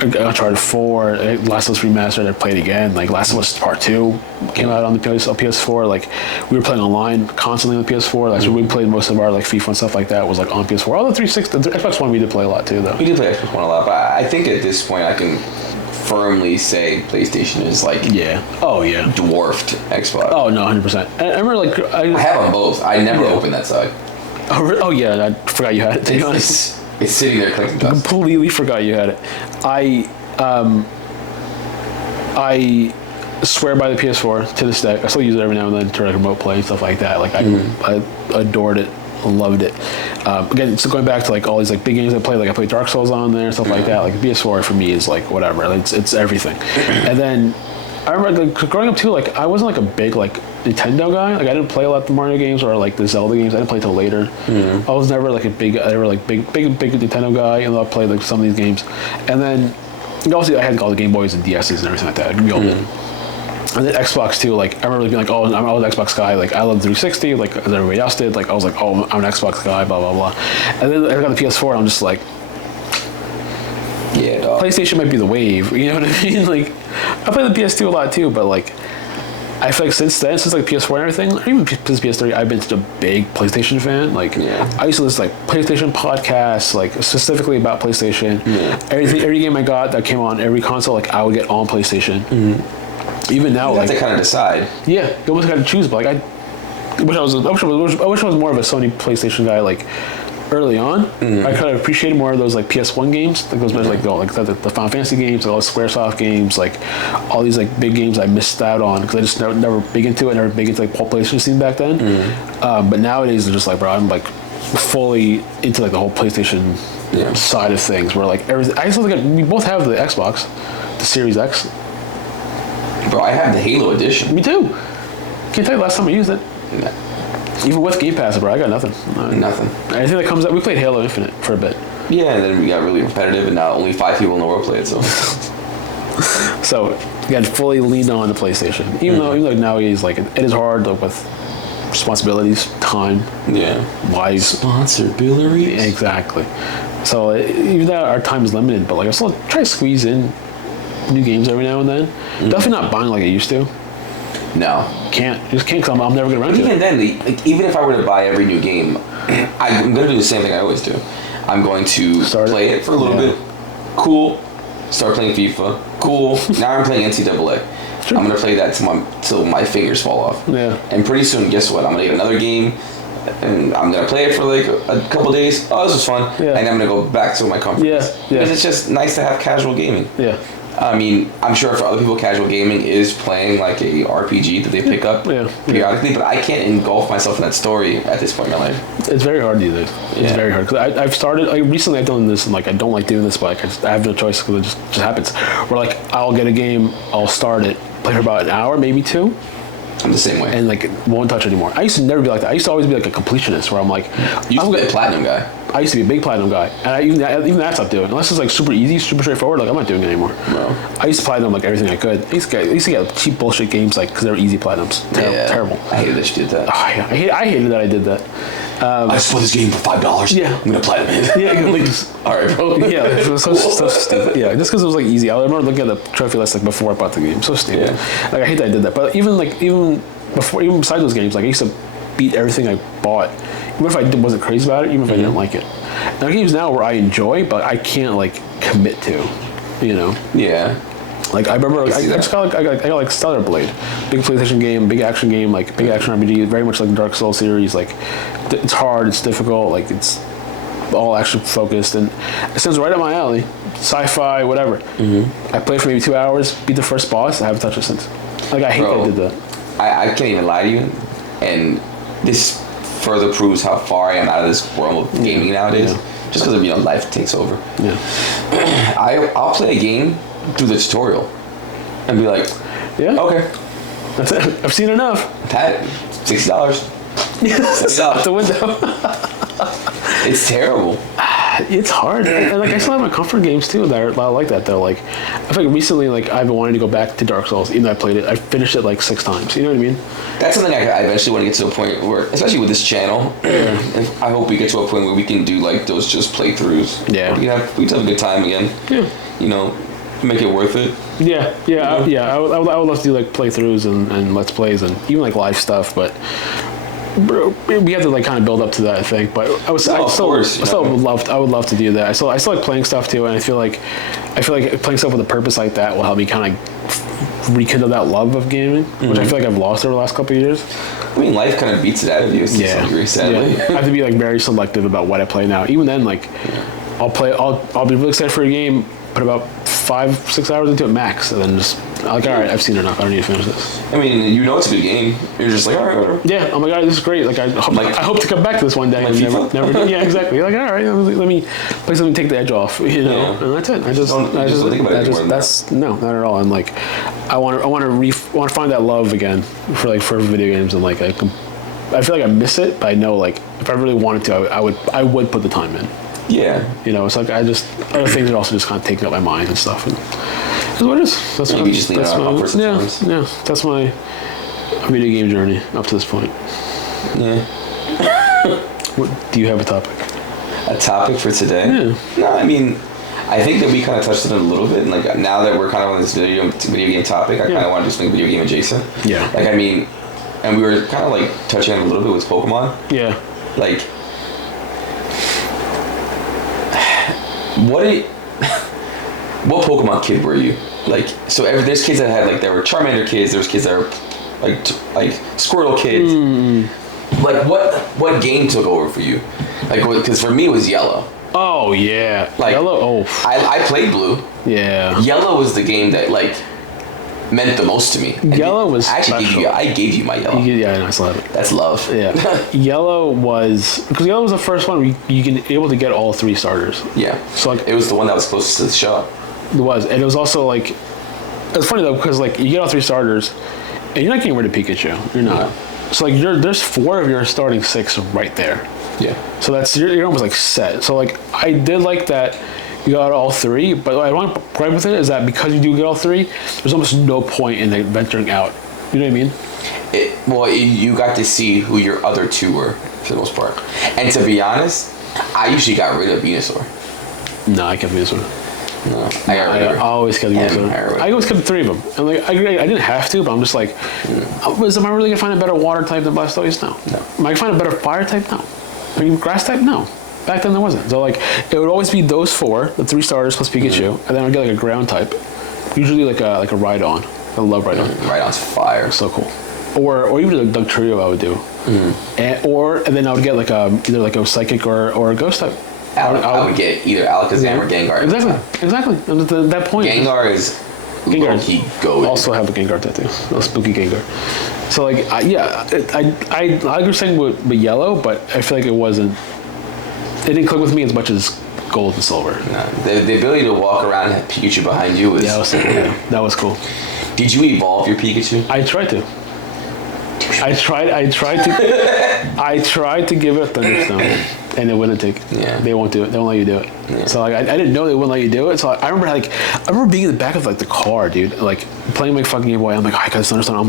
Uncharted 4, Last of Us Remastered, I played again. Like Last of Us Part 2 came out on the PS4. Like we were playing online constantly on the PS4. Like so we played most of our like FIFA and stuff like that was like on PS4. All the 360, the Xbox One we did play a lot too though. We did play Xbox One a lot, but I think at this point I can firmly say PlayStation is like dwarfed Xbox. Oh no, 100%. I remember like I have them both. I never opened that side. Oh yeah, I forgot you had it. To be honest. It's sitting there clicking dust. I completely forgot you had it. I swear by the PS4 to this day. I still use it every now and then to like remote play and stuff like that. Like I adored it, loved it. Again, so going back to like all these like big games I played, like I played Dark Souls on there and stuff like that. Like PS4 for me is like whatever. Like, it's everything. And then I remember like growing up too. Like I wasn't like a big like Nintendo guy. Like I didn't play a lot of the Mario games or like the Zelda games. I didn't play till later. I was never like a big Nintendo guy. And I played like some of these games. And then obviously I had all the Game Boys and DSs and everything like that. We all did. And then Xbox too. Like I remember being like, oh, I'm an Xbox guy. Like I love 360. Like as everybody else did. Like I was like, oh, I'm an Xbox guy. Blah blah blah. And then I got the PS4. And I'm just like, yeah, dog. PlayStation might be the wave. You know what I mean? Like I play the PS2 a lot too, but like. I feel like since then, since like PS4 and everything, or even since PS3, I've been such a big PlayStation fan. Like, I used to listen to like PlayStation podcasts, like specifically about PlayStation. Every game I got that came on every console, like I would get on PlayStation. Even now, you like have to kind of decide. Yeah, you almost got to choose. But like I wish I was more of a Sony PlayStation guy. Like early on, I kind of appreciated more of those like PS1 games, like those like the Final Fantasy games, like all the SquareSoft games, like all these like big games I missed out on because I just never big into it, never big into like the whole PlayStation scene back then. But nowadays they're just like, bro, I'm like fully into like the whole PlayStation side of things, where like everything. I still think we both have the Xbox, the Series X. Bro, I have the Halo edition. Me too. Can't tell you the last time I used it. Nah. Even with Game Pass, bro, I got nothing. Nothing. Anything that comes out, we played Halo Infinite for a bit. Yeah, and then we got really competitive, and now only 5 people in the world play it. So, so again, fully leaned on the PlayStation. Even though nowadays, like it is hard, like, with responsibilities, time, lives, responsibilities. Exactly. So even though our time is limited, but like I still try to squeeze in new games every now and then. Definitely not buying like I used to. No. Just can't, because I'm never going to rent it. Even then, like, even if I were to buy every new game, I'm going to do the same thing I always do. I'm going to play it for a little bit. Cool. Start playing FIFA. Cool. Now I'm playing NCAA. Sure. I'm going to play that till my fingers fall off. Yeah. And pretty soon, guess what? I'm going to get another game, and I'm going to play it for like a couple days. Oh, this was fun. Yeah. And I'm going to go back to my comfort. Yeah. Because it's just nice to have casual gaming. Yeah. I mean, I'm sure for other people, casual gaming is playing like a RPG that they pick up periodically, but I can't engulf myself in that story at this point in my life. It's very hard to do this. It's very hard. Cause I've started, recently I've done this, and like I don't like doing this, but like, I have no choice because it just happens. Where like I'll get a game, I'll start it, play for about an hour, maybe 2. I'm the same way. And like won't touch anymore. I used to never be like that. I used to always be like a completionist where I'm like, you used to be a platinum guy. I used to be a big platinum guy, and even that's not doing it. Unless it's like super easy, super straightforward. Like I'm not doing it anymore. No. I used to platinum like everything I could. I used to get cheap bullshit games like because they were easy platinums. Terrible. I hated that you did that. Oh, yeah. I hated that I did that. I just bought this game for $5. Yeah. I'm gonna platinum it. Yeah. Like, all right, bro. Yeah. It was so stupid. Yeah. Just because it was like easy. I remember looking at the trophy list like before I bought the game. So stupid. Yeah. Like I hate that I did that. But even besides those games, like I used to beat everything I bought, even if I wasn't crazy about it, even if I didn't like it. There are games now where I enjoy, but I can't like commit to, Yeah. Like I remember, I got like Stellar Blade, big PlayStation game, big action game, like big action RPG, very much like the Dark Souls series. Like it's hard, it's difficult, like it's all action focused, and it sounds right up my alley. Sci-fi, whatever. I played for maybe 2 hours, beat the first boss. I haven't touched it since. Like I hate that I did that. I can't even lie to you, and this further proves how far I am out of this world of gaming nowadays. Just because of life takes over. Yeah. I'll play a game through the tutorial, and be like, okay, that's it. I've seen enough. That $60. Yes, out the window. It's terrible. It's hard, and like I still have my comfort games too that are like that though. Like I feel like recently, like I've been wanting to go back to Dark Souls, even though I played it. I finished it like 6 times. You know what I mean? That's something I eventually want to get to a point where, especially with this channel, I hope we get to a point where we can do like those just playthroughs. Yeah. We can have a good time again. Yeah. Make it worth it. Yeah. I would love to do like playthroughs and let's plays and even like live stuff, but. Bro, we have to like kind of build up to that, I think. But I would love to do that. I still like playing stuff too, and I feel like playing stuff with a purpose like that will help me kind of rekindle that love of gaming, which I feel like I've lost over the last couple of years. I mean, life kind of beats it out of you to some degree, sadly. Yeah. I have to be like very selective about what I play now. Even then, like I'll be really excited for a game, put about 5-6 hours into it max, and then just like, all right, I've seen enough. I don't need to finish this. I mean, it's a good game. You're just like, all right, whatever. Yeah. Oh my god, this is great. Like I hope to come back to this one day. Like never. Yeah, exactly. Like, all right, let me play something, take the edge off. And that's it. Not at all. And like, I want to find that love again for video games, and like I feel like I miss it, but I know like if I really wanted to, I would put the time in. Yeah. It's like other things are also just kind of taking up my mind and stuff. And that's what it is. That's my video game journey up to this point. Yeah. Do you have a topic? A topic for today? Yeah. No, I mean, I think that we kind of touched on it a little bit. And like now that we're kind of on this video game topic, I kind of want to do something video game adjacent. Yeah. Like I mean, and we were kind of like touching on it a little bit with Pokemon. Yeah. Like. What Pokemon kid were you? Like, so there's kids that had like there were Charmander kids. There's kids that were like Squirtle kids. Like what game took over for you? Like, because for me it was Yellow. Oh yeah, like Yellow. Oh, I played Blue. Yeah. Yellow was the game that like meant the most to me. Yellow was I gave you my yellow. Yeah, I still have it. That's love. Yeah. Yellow was because Yellow was the first one where you can able to get all 3 starters. Yeah. So like it was the one that was closest to the shop. It was, and it was also like it's funny though because like you get all 3 starters, and you're not getting rid of Pikachu. You're not. Yeah. So like there's 4 of your starting 6 right there. Yeah. So that's you're almost like set. So like I did like that you got all 3, but what I want to gripe with it is that because you do get all 3, there's almost no point in venturing out. You know what I mean? You got to see who your other 2 were for the most part. And to be honest, I usually got rid of Venusaur. No, I kept Venusaur. No, I always kept Venusaur. I always kept 3 of them. And like I didn't have to, but I'm just like, am I really gonna find a better water type than Blastoise? No. Am I gonna find a better fire type? No. I mean, grass type? No. Back then there wasn't. So like it would always be those 4, the 3 starters plus Pikachu, and then I'd get like a ground type. Usually like a Rhydon. I love Rhydon. Rhydon's fire. So cool. Or even a Dugtrio I would do. And then I would get like either like a psychic or a ghost type. I would get either Alakazam or Gengar. Exactly. And at that point, Gengar is low-key goated. Also have a Gengar tattoo. A spooky Gengar. So like, I agree saying with Yellow, but I feel like it didn't click with me as much as Gold and Silver. No, the ability to walk around and have Pikachu behind you was... that was cool. Did you evolve your Pikachu? I tried to. I tried to give it a Thunderstone, and it wouldn't take. Yeah. They won't do it. They won't let you do it. Yeah. So like, I didn't know they wouldn't let you do it. So I remember being in the back of like the car, dude, like playing my fucking Game Boy. I'm like, oh, I got this Thunderstone. I'm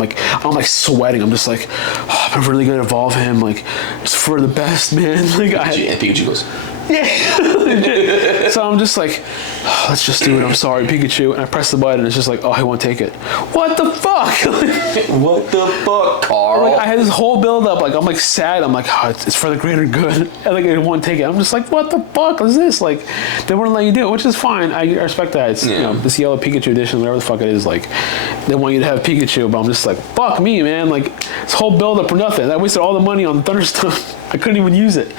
like sweating. I'm just like, oh, I'm really gonna evolve him, like, just for the best, man. Like and Pikachu goes. Yeah. So I'm just like, oh, let's just do it. I'm sorry, Pikachu. And I press the button and it's just like, oh, I won't take it. What the fuck? What the fuck, Carl? Like, I had this whole build up. Like I'm like sad. I'm like, oh, it's for the greater good. And like I won't take it. I'm just like, what the fuck is this? Like they wouldn't let you do it, which is fine. I respect that. It's you know, this yellow Pikachu edition, whatever the fuck it is. Like they want you to have Pikachu, but I'm just like, fuck me, man. Like this whole build up for nothing. I wasted all the money on the Thunderstone. I couldn't even use it.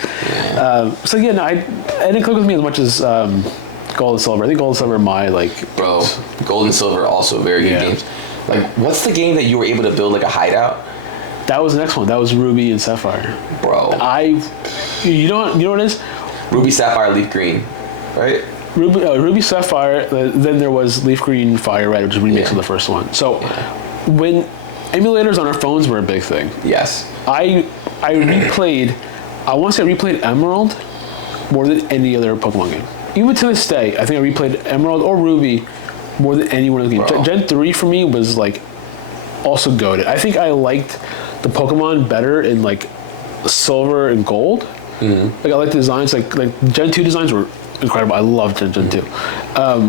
So yeah, no, it didn't click with me as much as Gold and Silver. I think Gold and Silver are my like. Bro, Gold and Silver are also very good games. Like, what's the game that you were able to build like a hideout? That was the next one. That was Ruby and Sapphire. Bro, you know what it is? Ruby, Sapphire, Leaf Green, right? Ruby, Sapphire. Then there was Leaf Green, Fire Red, which is remakes of the first one. So when emulators on our phones were a big thing. Yes. I replayed. I want to say I replayed Emerald more than any other Pokemon game. Even to this day, I think I replayed Emerald or Ruby more than any one of the games. Gen 3 for me was like also goated. I think I liked the Pokemon better in like Silver and Gold. Like I liked the designs. Like Gen 2 designs were incredible. I loved Gen 2.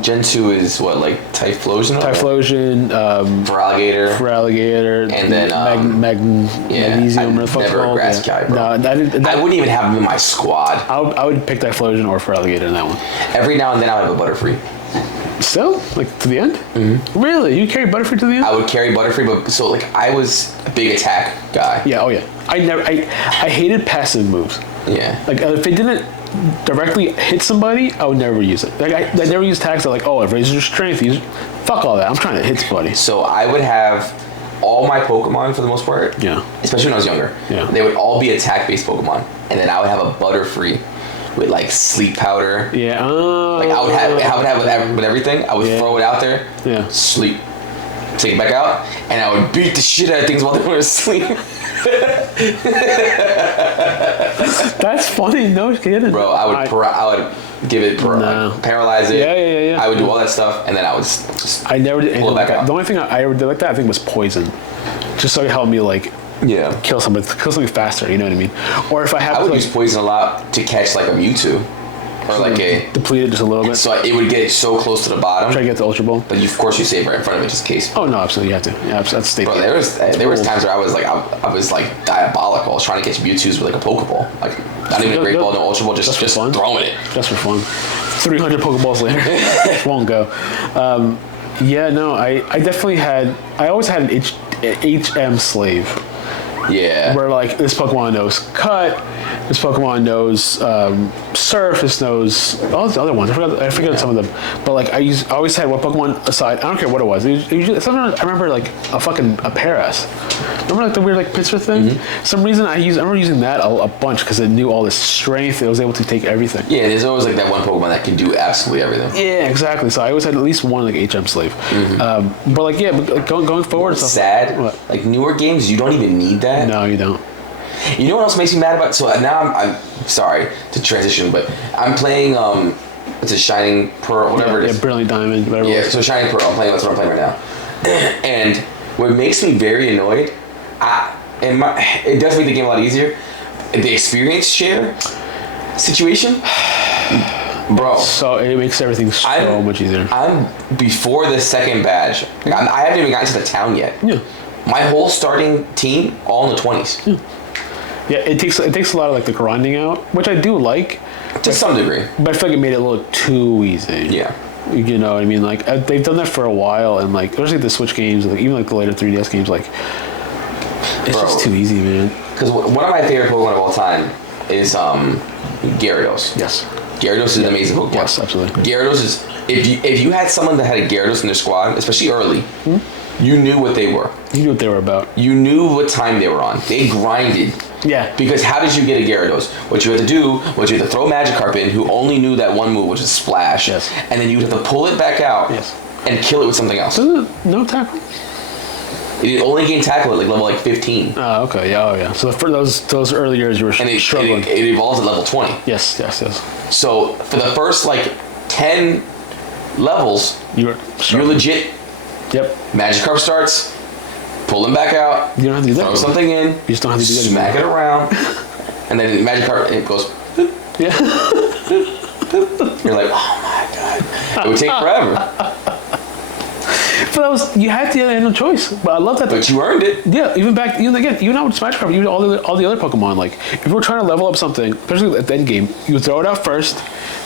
Gen 2 is what, like Typhlosion? Typhlosion, Feraligatr, and then Magnesium. Never a grass guy, bro. No, I wouldn't even have him in my squad. I would pick Typhlosion or Feraligatr in that one. Every now and then I would have a Butterfree. Still? Like to the end? Really? You carry Butterfree to the end? I would carry Butterfree, but so like I was a big attack guy. Yeah, oh yeah. I hated passive moves. Yeah. Like if it didn't directly hit somebody, I would never use it. Like I never use attacks that like, oh, it raises your strength. Fuck all that. I'm trying to hit somebody. So I would have all my Pokemon for the most part. Yeah. Especially when I was younger. Yeah. They would all be attack-based Pokemon, and then I would have a Butterfree with like sleep powder. Yeah. Like I would have with everything. I would throw it out there. Yeah. Sleep. Take it back out, and I would beat the shit out of things while they were asleep. That's funny. No kidding. Bro, I would give it paralyze it. Yeah. I would do all that stuff, and then I would. I never did anything like that. The only thing I ever did like that, I think, was poison. Just so it helped me like. Yeah. Kill something faster. You know what I mean? Or if I have. I would use poison a lot to catch like a Mewtwo. Or like deplete it just a little bit. So it would get so close to the bottom. Try to get the Ultra Ball. But of course you save right in front of it just in case. Oh no, absolutely you have to. Yeah, that's state. Bro, there was times where I was like diabolical. I was trying to catch Mewtwo's with like a Pokeball. Like not even a Great Ball, no Ultra Ball, just throwing it. Just for fun. 300 Pokeballs later. Won't go. I definitely had. I always had an HM slave. Yeah. Where like this Pokemon knows Cut, this Pokemon knows Surf, this knows all the other ones. I forget some of them. But like I always had one Pokemon aside. I don't care what it was. Sometimes I remember like a Paras. Remember like the weird like pincer thing? Some reason I remember using that a bunch because it knew all this strength. It was able to take everything. Yeah, there's always like that one Pokemon that can do absolutely everything. Yeah, exactly. So I always had at least one like HM slave. But like yeah, but like, going forward. It's sad. What? Like newer games, you don't even need that. No, you don't. You know what else makes me mad about? So now I'm sorry to transition, but I'm playing it's a Shining Pearl, whatever it is. Yeah, Brilliant Diamond, whatever. Yeah, so Shining Pearl. That's what I'm playing right now. And what makes me very annoyed, it does make the game a lot easier. The experience share situation, bro. So it makes everything so much easier. I'm before the second badge. Like, I haven't even gotten to the town yet. Yeah. My whole starting team all in the 20s. Yeah, it takes a lot of like the grinding out, which I do like. To some degree. But I feel like it made it a little too easy. Yeah. You know what I mean? Like they've done that for a while, and like especially the Switch games, like even like the later 3DS games, like it's just too easy, man. Because one of my favorite Pokemon of all time is Gyarados. Yes. Gyarados is an amazing Pokemon. Yes, absolutely. Gyarados is if you had someone that had a Gyarados in their squad, especially early, you knew what they were. You knew what they were about. You knew what time they were on. They grinded. Yeah. Because how did you get a Gyarados? What you had to do was you had to throw Magikarp in, who only knew that one move, which is Splash. Yes. And then you would have to pull it back out. Yes. And kill it with something else. Doesn't it no tackle? It only gained tackle at like level 15. Oh, okay. Yeah. Oh, yeah. So for those early years, you were struggling. It evolves at level 20. Yes. So for the first like 10 levels, you're legit. Yep. Magikarp starts, pull him back out. You don't have to do that. Throw something in. You just don't have to do that. Smack it around, and then Magikarp it goes. Yeah. You're like, oh my god, it would take forever. But you had no choice. But I love that. But you earned it. Yeah, even now with Smash Card, even all the other Pokemon, like if we're trying to level up something, especially at the end game, you would throw it out first.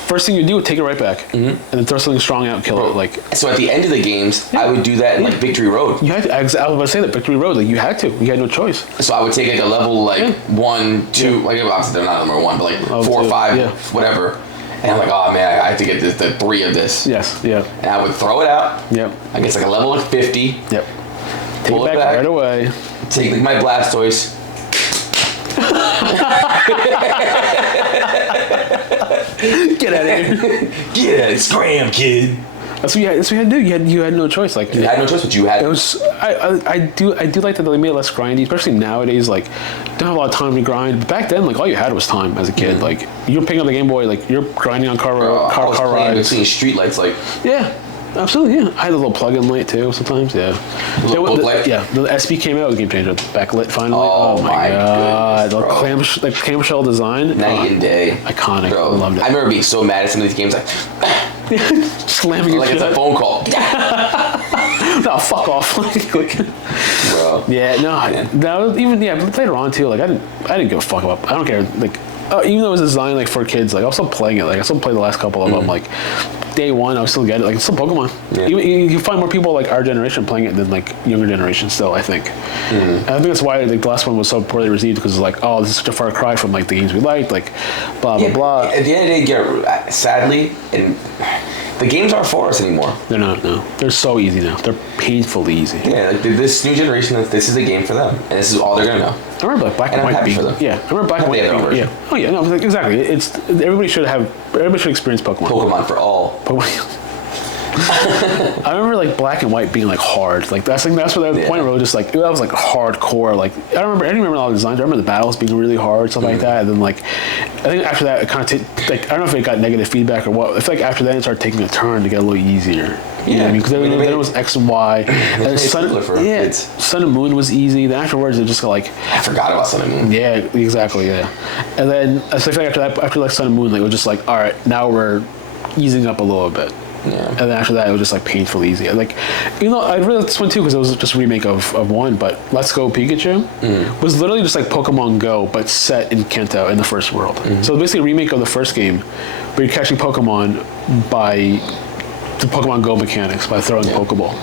First thing you do, take it right back, and then throw something strong out, and kill it. Like so, at the end of the games, I would do that in like Victory Road. You had to, I was about to say that Victory Road, like you had to no choice. So I would take like a level like 1, 2, like obviously they're not number 1, but like 4 or 5, whatever. And I'm like, oh man, I have to get the 3 of this. Yes, yeah. And I would throw it out. Yep. I guess like a level like 50. Yep. Pull Take it back right away. Take like my Blastoise. Get out of here. Get out of scram, kid. That's what you had to do. You had no choice. Like you had no choice, but you had. It was. I do like that they made it less grindy, especially nowadays. Like, don't have a lot of time to grind. But back then, like all you had was time as a kid. Like you're picking up the Game Boy, like you're grinding on car rides. Between streetlights, like. Yeah. Absolutely, yeah. I had a little plug-in light too sometimes, yeah. Light? Yeah, the SB came out with Game Changer, backlit finally. Oh my god. Goodness, the clamshell design. Night and day. Iconic. Bro, I loved it. I remember being so mad at some of these games, like slamming your like shit. It's a phone call. No, fuck off. Bro. Yeah, no, that was even later on too. Like I didn't give a fuck about. I don't care. Like even though it was designed like for kids, like I was still playing it. Like I still play the last couple of them. Like day one, I would still get it. Like it's still Pokemon. Yeah. You find more people like our generation playing it than like younger generation still. I think. And I think that's why like the last one was so poorly received because it's like, oh, this is such a far cry from like the games we liked. Like blah blah blah. At the end of the day, sadly, and the games aren't for us anymore. They're not. No, they're so easy now. They're painfully easy. Yeah, like this new generation, this is the game for them, and this is all they're gonna know. I remember like Black and White being. Yeah, I remember Black and White being. Yeah. Oh yeah, no, like, exactly. Everybody should experience Pokemon. Pokemon for all. Pokemon. I remember like Black and White being like hard. Like that's where the point where it was just like that was like hardcore. Like I didn't remember all the designs. I remember the battles being really hard, stuff like that. And then like I think after that it kind of like I don't know if it got negative feedback or what. I feel like after that it started taking a turn to get a little easier. You know what I mean? Because then it was X and Y. And Sun and Moon was easy. Then afterwards it just got like I forgot about Sun and Moon. Yeah, exactly. Yeah. And then so I feel like after like Sun and Moon, like it was just like all right, now we're easing up a little bit. Yeah. And then after that, it was just like painfully easy. Like, I really liked this one too because it was just a remake of one. But Let's Go Pikachu was literally just like Pokemon Go, but set in Kanto in the first world. So it's basically a remake of the first game, but you're catching Pokemon by the Pokemon Go mechanics by throwing Pokeball,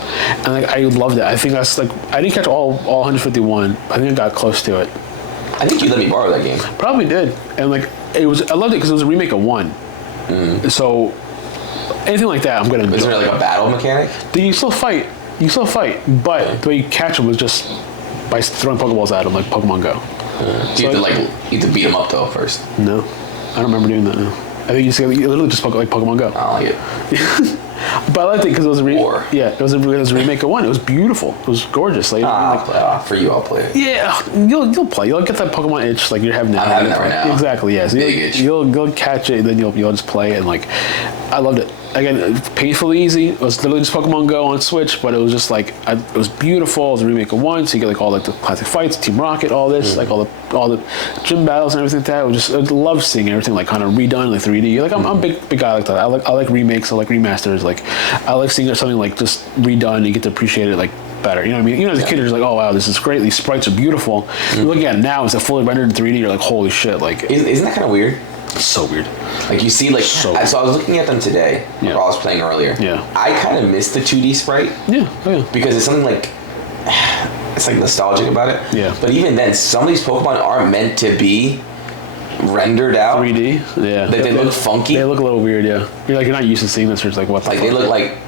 and like I loved it. I think that's like I didn't catch all 151. I think I got close to it. I think you let me borrow that game. Probably did, and like I loved it because it was a remake of 1. So anything like that, I'm gonna enjoy. Is there like a battle mechanic? You still fight, but the way you catch them was just by throwing Pokeballs at them like Pokemon Go. Do you have to beat them up though first? No, I don't remember doing that now. I think you literally just like Pokemon Go. I like it. But I liked it because it was it was a remake of 1. It was beautiful. It was gorgeous. Like, for you, I'll play it. Yeah, you'll play. You'll get that Pokemon itch like you're having now. I'm having that right now. Exactly. Yeah. So you'll catch it, and then you'll just play it. And like, I loved it. Again, painfully easy. It was literally just Pokemon Go on Switch, but it was just like it was beautiful. It was a remake of 1, so you get like all like the classic fights, Team Rocket, all this, like all the gym battles and everything like that. It was just I love seeing everything like kind of redone, like 3D. Like I'm a big guy like that. I like remakes. I like remasters. Like I like seeing something like just redone. And you get to appreciate it like better. You know what I mean? You know, as a kid, you're just like, oh wow, this is great. These sprites are beautiful. You're looking at it now, it's a fully rendered 3D. You're like, holy shit! Like, isn't that kind of weird? So weird. Like you see, like so I was looking at them today while I was playing earlier. Yeah. I kind of missed the 2D sprite. Yeah. Oh, yeah. Because it's something like it's like nostalgic about it. Yeah. But even then, some of these Pokemon aren't meant to be rendered out 3D. Yeah. Like they look funky. They look a little weird. Yeah. You're not used to seeing this. Or it's like what? Like they look like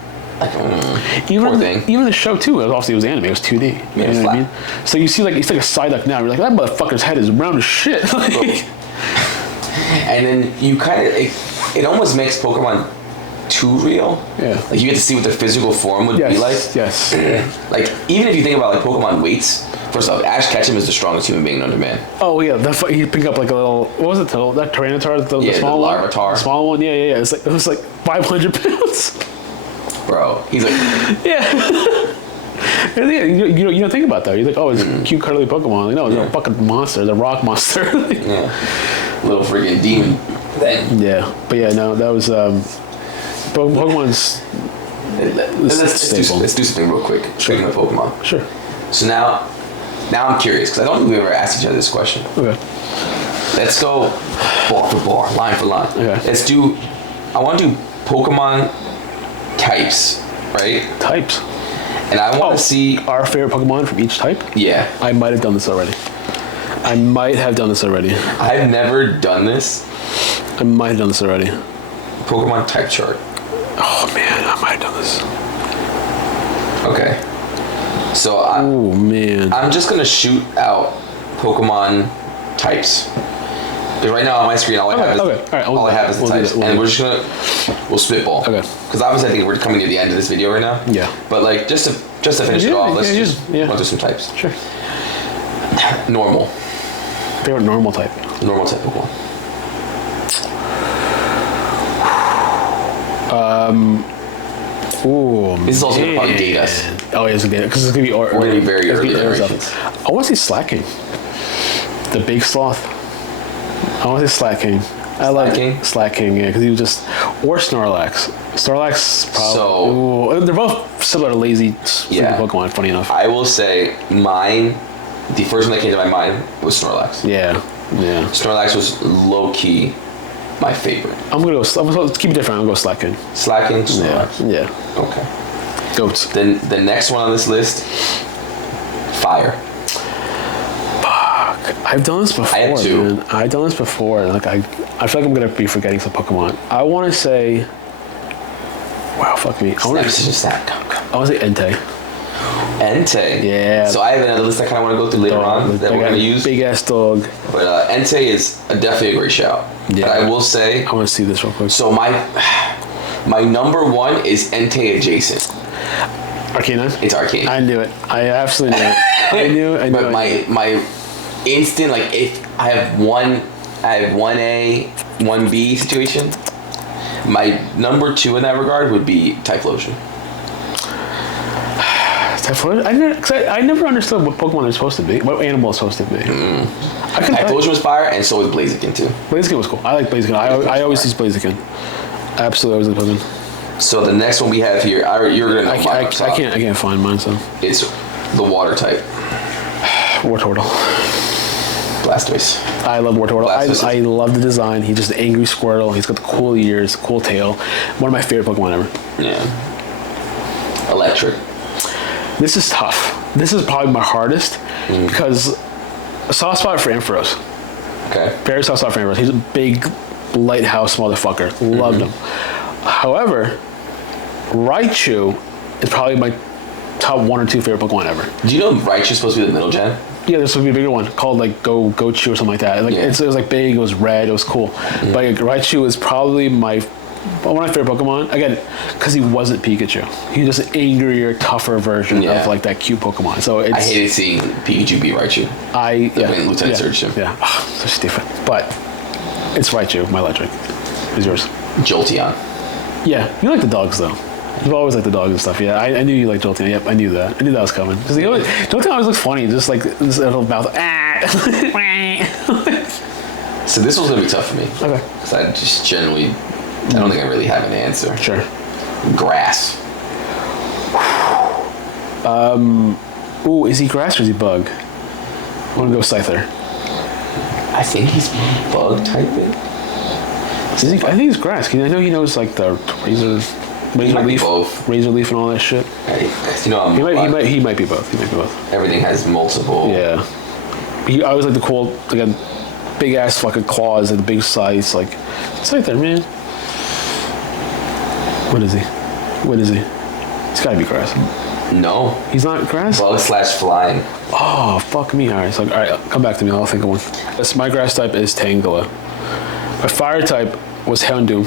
even the show too. Obviously, it was anime. It was 2D. You know what I mean? So you see like it's like a Psyduck now. You're like that motherfucker's head is round as shit. Like, and then you kind of it almost makes Pokemon too real. Yeah. Like you get to see what their physical form would be like. Yes. Like even if you think about like Pokemon weights. First off, Ash Ketchum is the strongest human being known to man. Oh yeah, he picked up like a little. What was it? That Tyranitar, the small one. Larvitar. The small one. Yeah. It was like 500 pounds. Bro, he's like. Yeah. You don't think about that. You're like, oh, it's a cute, cuddly Pokemon. Like, no, it's a fucking monster. It's a rock monster. Yeah. Little freaking demon thing. Yeah. But yeah, no, that was Pokemon's let's do something real quick. Speaking of Pokemon. Sure. So now I'm curious, because I don't think we've ever asked each other this question. Okay. Let's go bar for bar, line for line. Okay. I want to do Pokemon types, right? Types. And I want to see our favorite Pokemon from each type. Yeah. I might have done this already. I've never done this. I might have done this already. Pokemon type chart. Oh man, I might have done this. Okay. So I'm just gonna shoot out Pokemon types. Because right now on my screen, all I have is the types, and we'll spitball. Okay. Because obviously I think we're coming to the end of this video right now. Yeah. But like just to finish it off, let's go through some types. Sure. Normal. Favorite normal type. Normal type Pokemon. Ooh, this is also going to probably date us. Oh, yeah, it's going to because it's going to be we're going to be very early generations. I want to see Slacking. The big sloth. I want to see Slacking. I like Slacking, yeah, because he was just or Snorlax. Snorlax probably. They're both similar to lazy Pokemon. Funny enough. I will say mine. The first one that came to my mind was Snorlax. Yeah. Snorlax was low key my favorite. I'm gonna keep it different. I'll go Slacking. Slacking, Snorlax. Yeah. Okay. Goats. Then the next one on this list, Fire. Fuck. I've done this before. I have too. Man. I've done this before. Like I feel like I'm gonna be forgetting some Pokemon. I want to say. Wow, fuck me. I want to say Entei. Entei. Yeah. So I have another list I kind of want to go through later on that we're going to use. Big ass dog. But Entei is definitely a great shout. Yeah. But I will say. I want to see this real quick. So my number one is Entei adjacent. Arcanine? It's Arcanine. I knew it. I absolutely knew it. I knew. But my instant, like, if I have one A, one B situation, my number two in that regard would be Typhlosion. I never understood what Pokemon they're supposed to be. What animal is supposed to be. Typhlosion was fire, and so was Blaziken too. Blaziken was cool. I like Blaziken. I always use Blaziken. Absolutely, always like Blaziken. So the next one we have here, you're gonna know I can't find mine. So it's the water type. Wartortle. Blastoise. I love Wartortle. Blastoise. I love the design. He's just an angry Squirtle. He's got the cool ears, cool tail. One of my favorite Pokemon ever. Yeah. Electric. This is tough. This is probably my hardest because a soft spot for Ampharos. Okay. Very soft spot for Ampharos. He's a big lighthouse motherfucker. Loved him. However, Raichu is probably my top 1 or 2 favorite Pokemon ever. Do you know Raichu's supposed to be the middle gen? Yeah, this would be a bigger one called like Gochu or something like that. Like it was like big, it was red, it was cool. But like, Raichu is probably one of my favorite Pokemon. Again, because he wasn't Pikachu. He was just an angrier, tougher version of like that cute Pokemon. So I hated seeing Pikachu beat Raichu. When Lieutenant surged him. Yeah, so stupid. But it's Raichu, my electric. Is yours? Jolteon. Yeah, you like the dogs though. You've always liked the dogs and stuff. Yeah, I knew you liked Jolteon. Yep, I knew that. I knew that was coming. Because Jolteon always looks funny. Just like this little mouth. So this one's going to be tough for me. Okay. Because I just generally, I don't think I really have an answer. Sure. Grass. Ooh, is he grass or is he bug? I want to go Scyther. I think he's bug typing. I think he's grass. 'Cause I know he knows like the razor leaf, both. razor leaf, and all that shit. You know, He might be both. He might be both. Everything has multiple. Yeah. I always like the cool, like a big ass fucking claws and the big size. Like, it's right there, man. What is he? It's gotta be grass. No. He's not grass? Bug / flying. Oh, fuck me. All right, come back to me. I'll think of one. My grass type is Tangela. My fire type was Houndoom.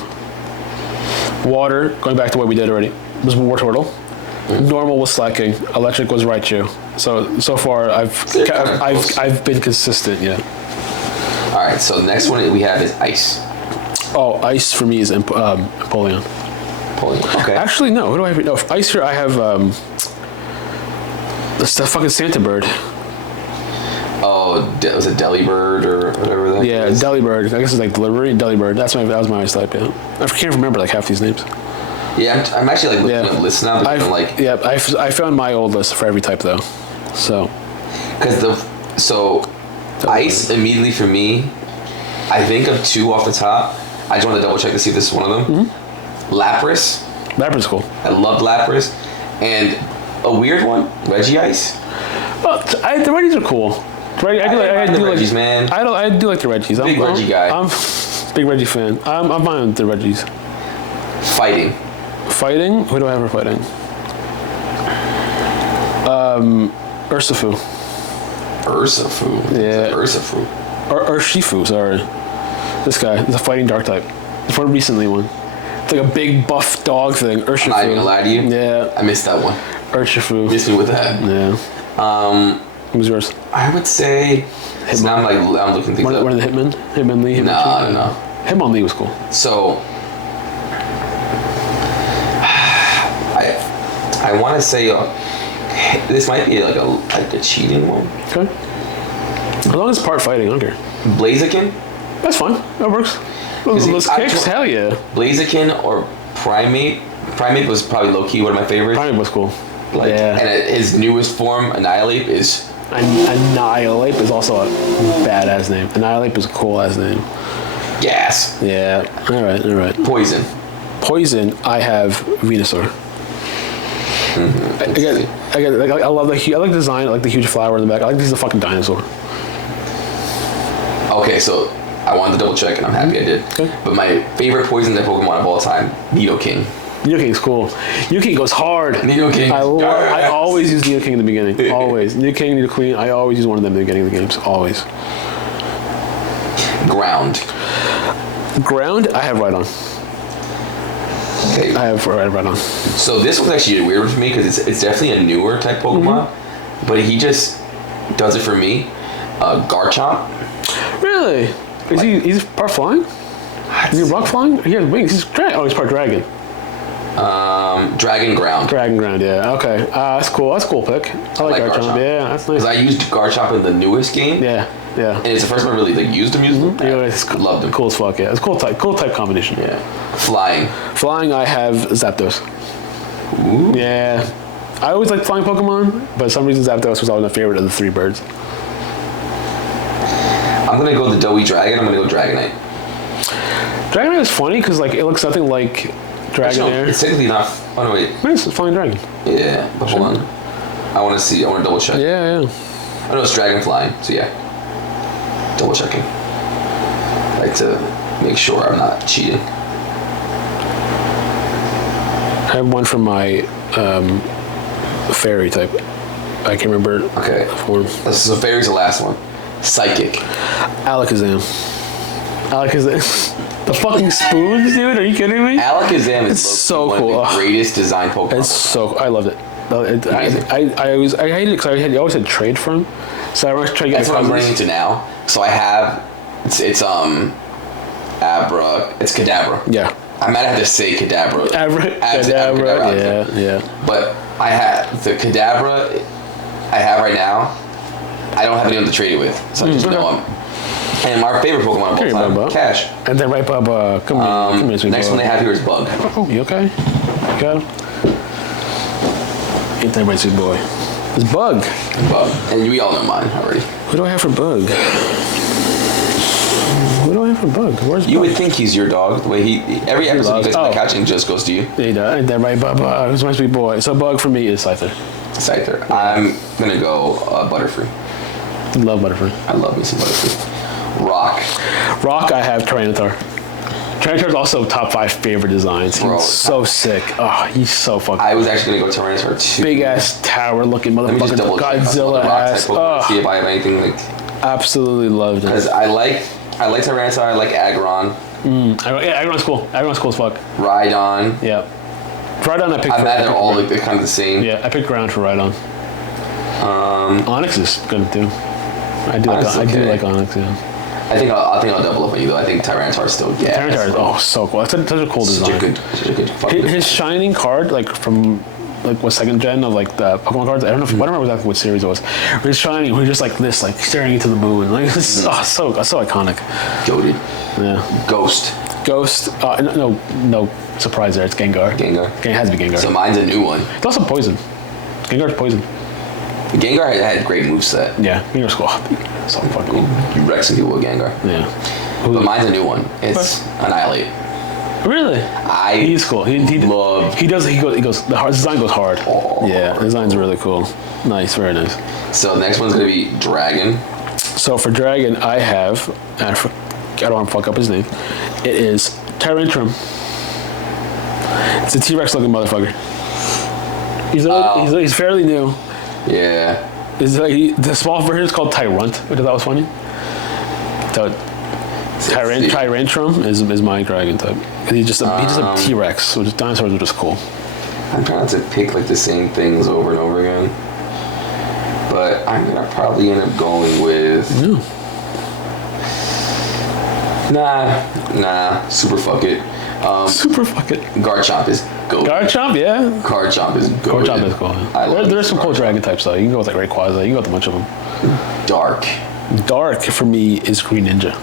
Water, going back to what we did already, was Wartortle. Normal was Slacking. Electric was Raichu. So far I've been consistent. Yeah. All right. So the next one we have is Ice. Oh, Ice for me is Empoleon. Okay. Actually, no. Who do I have? No, Ice here I have the fucking Santa Bird. Oh, was it Delibird or whatever that is? Yeah, Delibird. I guess it's like delivery. Delibird. That was my Ice type. Yeah. I can't remember like half these names. Yeah, I'm actually like looking up lists now. I found my old list for every type though. So. Ice immediately for me, I think of 2 off the top. I just want to double check to see if this is one of them. Mm-hmm. Lapras. Lapras is cool. I loved Lapras, and a weird one, Regice. Well, the Reggies are cool. I do like Reggies, man. I do like the Reggies. Big Reggie guy. I'm big Reggie fan. I'm fine with the Reggies. Fighting. Who do I have for fighting? Urshifu. Yeah. Urshifu. Urshifu, sorry. This guy is a fighting dark type. It's one recently one. It's like a big buff dog thing. Urshifu. I'm not even gonna lie to you. Yeah. I missed that one. Urshifu. Missed me with that. Yeah. Who's yours? I would say. So now I'm looking things up. One of the Hitman? Hitmonlee? No. Hitmonlee was cool. So. I want to say this might be like a cheating one. Okay. As long as it's part fighting, I don't care. Blaziken? That's fine. That works. Those kicks, hell yeah. Blaziken or Primate? Primate was probably low-key one of my favorites. Primate was cool. And his newest form, Annihilate, is... Annihilate is also a badass name. Annihilate is a cool ass name. Gas. Yeah. All right. Poison, I have Venusaur. Again, I love I like the design. I like the huge flower in the back. I like he's a fucking dinosaur. Okay, so I wanted to double check, and I'm happy I did. Okay. But my favorite poison type Pokemon of all time, Nidoking. Nidoking's cool. Nidoking goes hard. Nidoking. I always use Nidoking in the beginning. Always. Nidoking, Nidoqueen. I always use one of them in the beginning of the games. Always. Ground. I have Rhydon. Okay. I have Rhydon. So this was actually a weird one for me because it's definitely a newer type Pokemon, but he just does it for me. Garchomp. Really? He's part flying? Is he rock flying? He has wings. He's part dragon. Dragon Ground. Yeah. Okay. That's cool. That's a cool pick. I like Garchomp. Yeah, that's nice. Because I used Garchomp in the newest game. Yeah. And it's the first time I really used him. Loved him. Cool as fuck. Yeah, it's cool type combination. Yeah. Flying, I have Zapdos. Ooh. Yeah. I always liked flying Pokemon, but for some reason Zapdos was always my favorite of the 3 birds. I'm gonna go the Doughy Dragon. I'm gonna go Dragonite. Dragonite is funny because like it looks nothing like Dragonair. It's technically not. Oh no, wait. It's a flying dragon. Yeah, but hold on. I want to see. I want to double check. Yeah. I know it's Dragonfly, so yeah. Double checking. I like to make sure I'm not cheating. I have one from my fairy type. I can't remember. Okay. The form. So fairy's the last one. Psychic. Alakazam. The fucking spoons, dude. Are you kidding me? Alakazam is so one cool. of the greatest design Pokemon. It's so. I loved it. I hated it because I always had trade for him. So I always try to get. That's what I'm running into now. So I have. It's Kadabra. Yeah. I might have to say Kadabra. Kadabra. Yeah. But I have the Kadabra I have right now. I don't have anyone to trade it with, so I just know him. And my favorite Pokemon of all time, Cash. And then right, Bubba. Come here, sweet next boy. one they have here is Bug. Oh, you okay? You got him? Ain't that right, sweet boy? It's Bug. Bug. And we all know mine already. What do I have for Bug? Where's You Bug? would think he's your dog. The way every episode he gets on the couch and just goes to you. Ain't that right, Bubba? Who's my sweet boy? So Bug for me is Scyther. I'm gonna go Butterfree. Love Butterfree. I love me some Butterfree. Rock, I have Tyranitar. Tyranitar is also top 5 favorite designs. He's so sick. Oh, he's so fucking. I was actually gonna go Tyranitar too. Big ass tower looking motherfucker. Godzilla ass. See if I have anything like. Absolutely loved it. Because I like Tyranitar. I like Aggron. Aggron's cool. Aggron's cool as fuck. Rhydon. Yeah. Rhydon I picked. I'm mad they're all like they're kind of the same. Yeah, I picked ground for Rhydon. Onyx is good too. I do like Onyx. Yeah. I think I'll double up on you though. I think Tyranitar is still Tyranitar is so cool. It's such a cool design. Such a good his shining card like from like what second gen of like the Pokemon cards. I don't remember exactly what series it was. He's shining. We're just like this, like staring into the moon. Like this is so iconic. Goated. Yeah. Ghost. No surprise there. It's Gengar. It has to be Gengar. So mine's a new one. It's also poison. Gengar's poison. Gengar had great moveset. Yeah, Gengar's cool. So fucking cool. You wreck some people with Gengar. Yeah. But mine's a new one. It's Annihilate. Really? He's cool. He goes. The design goes hard. Oh. Yeah, the design's really cool. Nice, very nice. So the next one's gonna be Dragon. So for Dragon, I have. I don't want to fuck up his name. It is Tyrantrum. It's a T-Rex looking motherfucker. He's fairly new. Yeah. The small version is called Tyrunt, which I thought was funny. So Tyrantrum is my dragon type. He's just a T-Rex, so dinosaurs are just cool. I'm trying not to pick like the same things over and over again, but I'm gonna probably end up going with. No. Nah. Super fuck it. Super fuck it. Garchomp is good. Garchomp, yeah. Garchomp is good. Garchomp is cool. There's some cool dragon types though. You can go with like Rayquaza. You can go with a bunch of them. Dark for me is Green Ninja.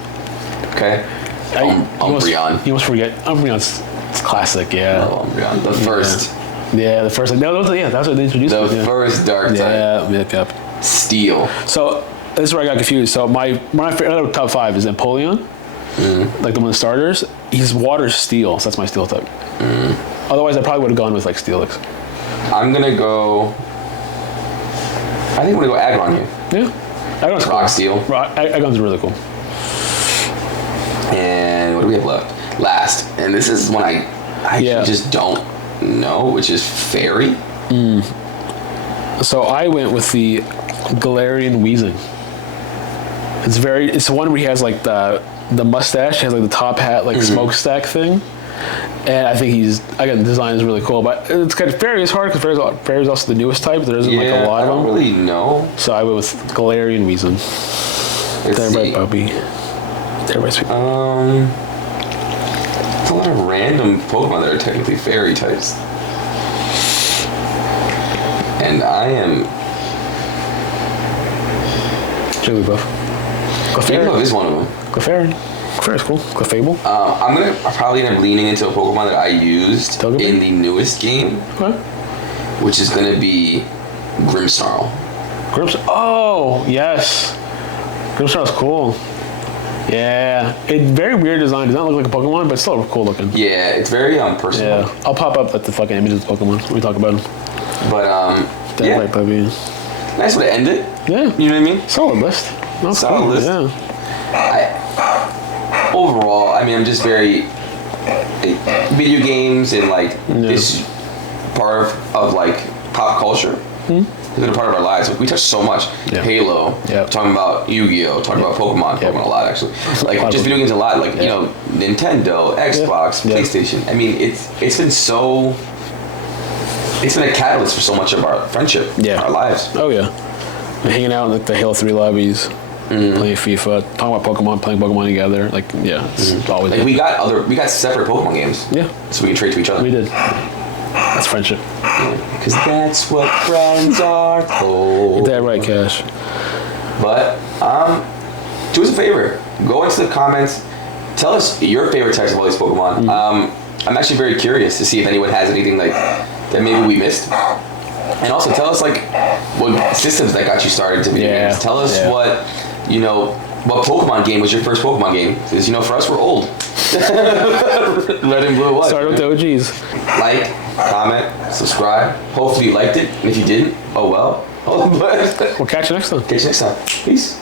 Okay. Umbreon. You almost forget. Umbreon's classic, yeah. Oh, Umbreon. The first. Yeah, the first. No, that's what they introduced. The first dark type. Yep. Steel. So this is where I got confused. So my favorite top 5 is Empoleon, like the one of the starters. He's water steel, so that's my steel type. Otherwise, I probably would have gone with like Steelix. I'm gonna go. I think I'm gonna go Aggron here. Yeah, Aggron's Rock cool. Steel. Aggron's really cool. And what do we have left? Last, and this is one I just don't know, which is Fairy. So I went with the Galarian Weezing. It's the one where he has like the mustache, he has like the top hat, like smokestack thing. And I think the design is really cool, but it's kind of Fairy is hard because Fairy is also the newest type. There isn't like a lot of them. I don't really know. So I went with Galarian Weezing. Let's see. Puppy. There's a lot of random Pokemon that are technically Fairy types. And I am... Jigglypuff. Jigglypuff is one of them. Clefairy. Clefairy's cool. Clefable. I'm going to probably end up leaning into a Pokemon that I used in the newest game. Okay. Which is going to be Grimmsnarl. Oh, yes. Grimmsnarl's cool. Yeah, it's very weird design. Does not look like a Pokemon, but it's still cool looking. Yeah, it's very personal. Yeah, I'll pop up like the fucking images of Pokemon when we talk about them. But Yeah. Like puppy. Nice way to end it. Yeah. You know what I mean? Solid list. That's Solid cool. list. Yeah. Overall, I mean, I'm just very video games and like this part of like pop culture. It's been a part of our lives. Like, we touch so much. Yeah. Halo. Yeah. Talking about Yu-Gi-Oh. Talking about Pokemon. Yeah. Pokemon a lot actually. Like just video games a lot. Like you know, Nintendo, Xbox, Yeah. PlayStation. I mean, it's been so. It's been a catalyst for so much of our friendship. Yeah. Our lives. Oh yeah. And hanging out in like the Halo 3 lobbies, playing FIFA, talking about Pokemon, playing Pokemon together. Like it's always Like we got separate Pokemon games. Yeah. So we can trade to each other. We did. That's friendship. Because that's what friends are for. Get that right, Cash. But do us a favor. Go into the comments. Tell us your favorite types of all these Pokemon. I'm actually very curious to see if anyone has anything like that maybe we missed. And also tell us like what systems that got you started to video games. Tell us what Pokemon game was your first Pokemon game? Because for us we're old. Red and blue was. Start with the OGs. Like, comment, subscribe. Hopefully you liked it. And if you didn't, oh well. We'll catch you next time. Catch you next time. Peace.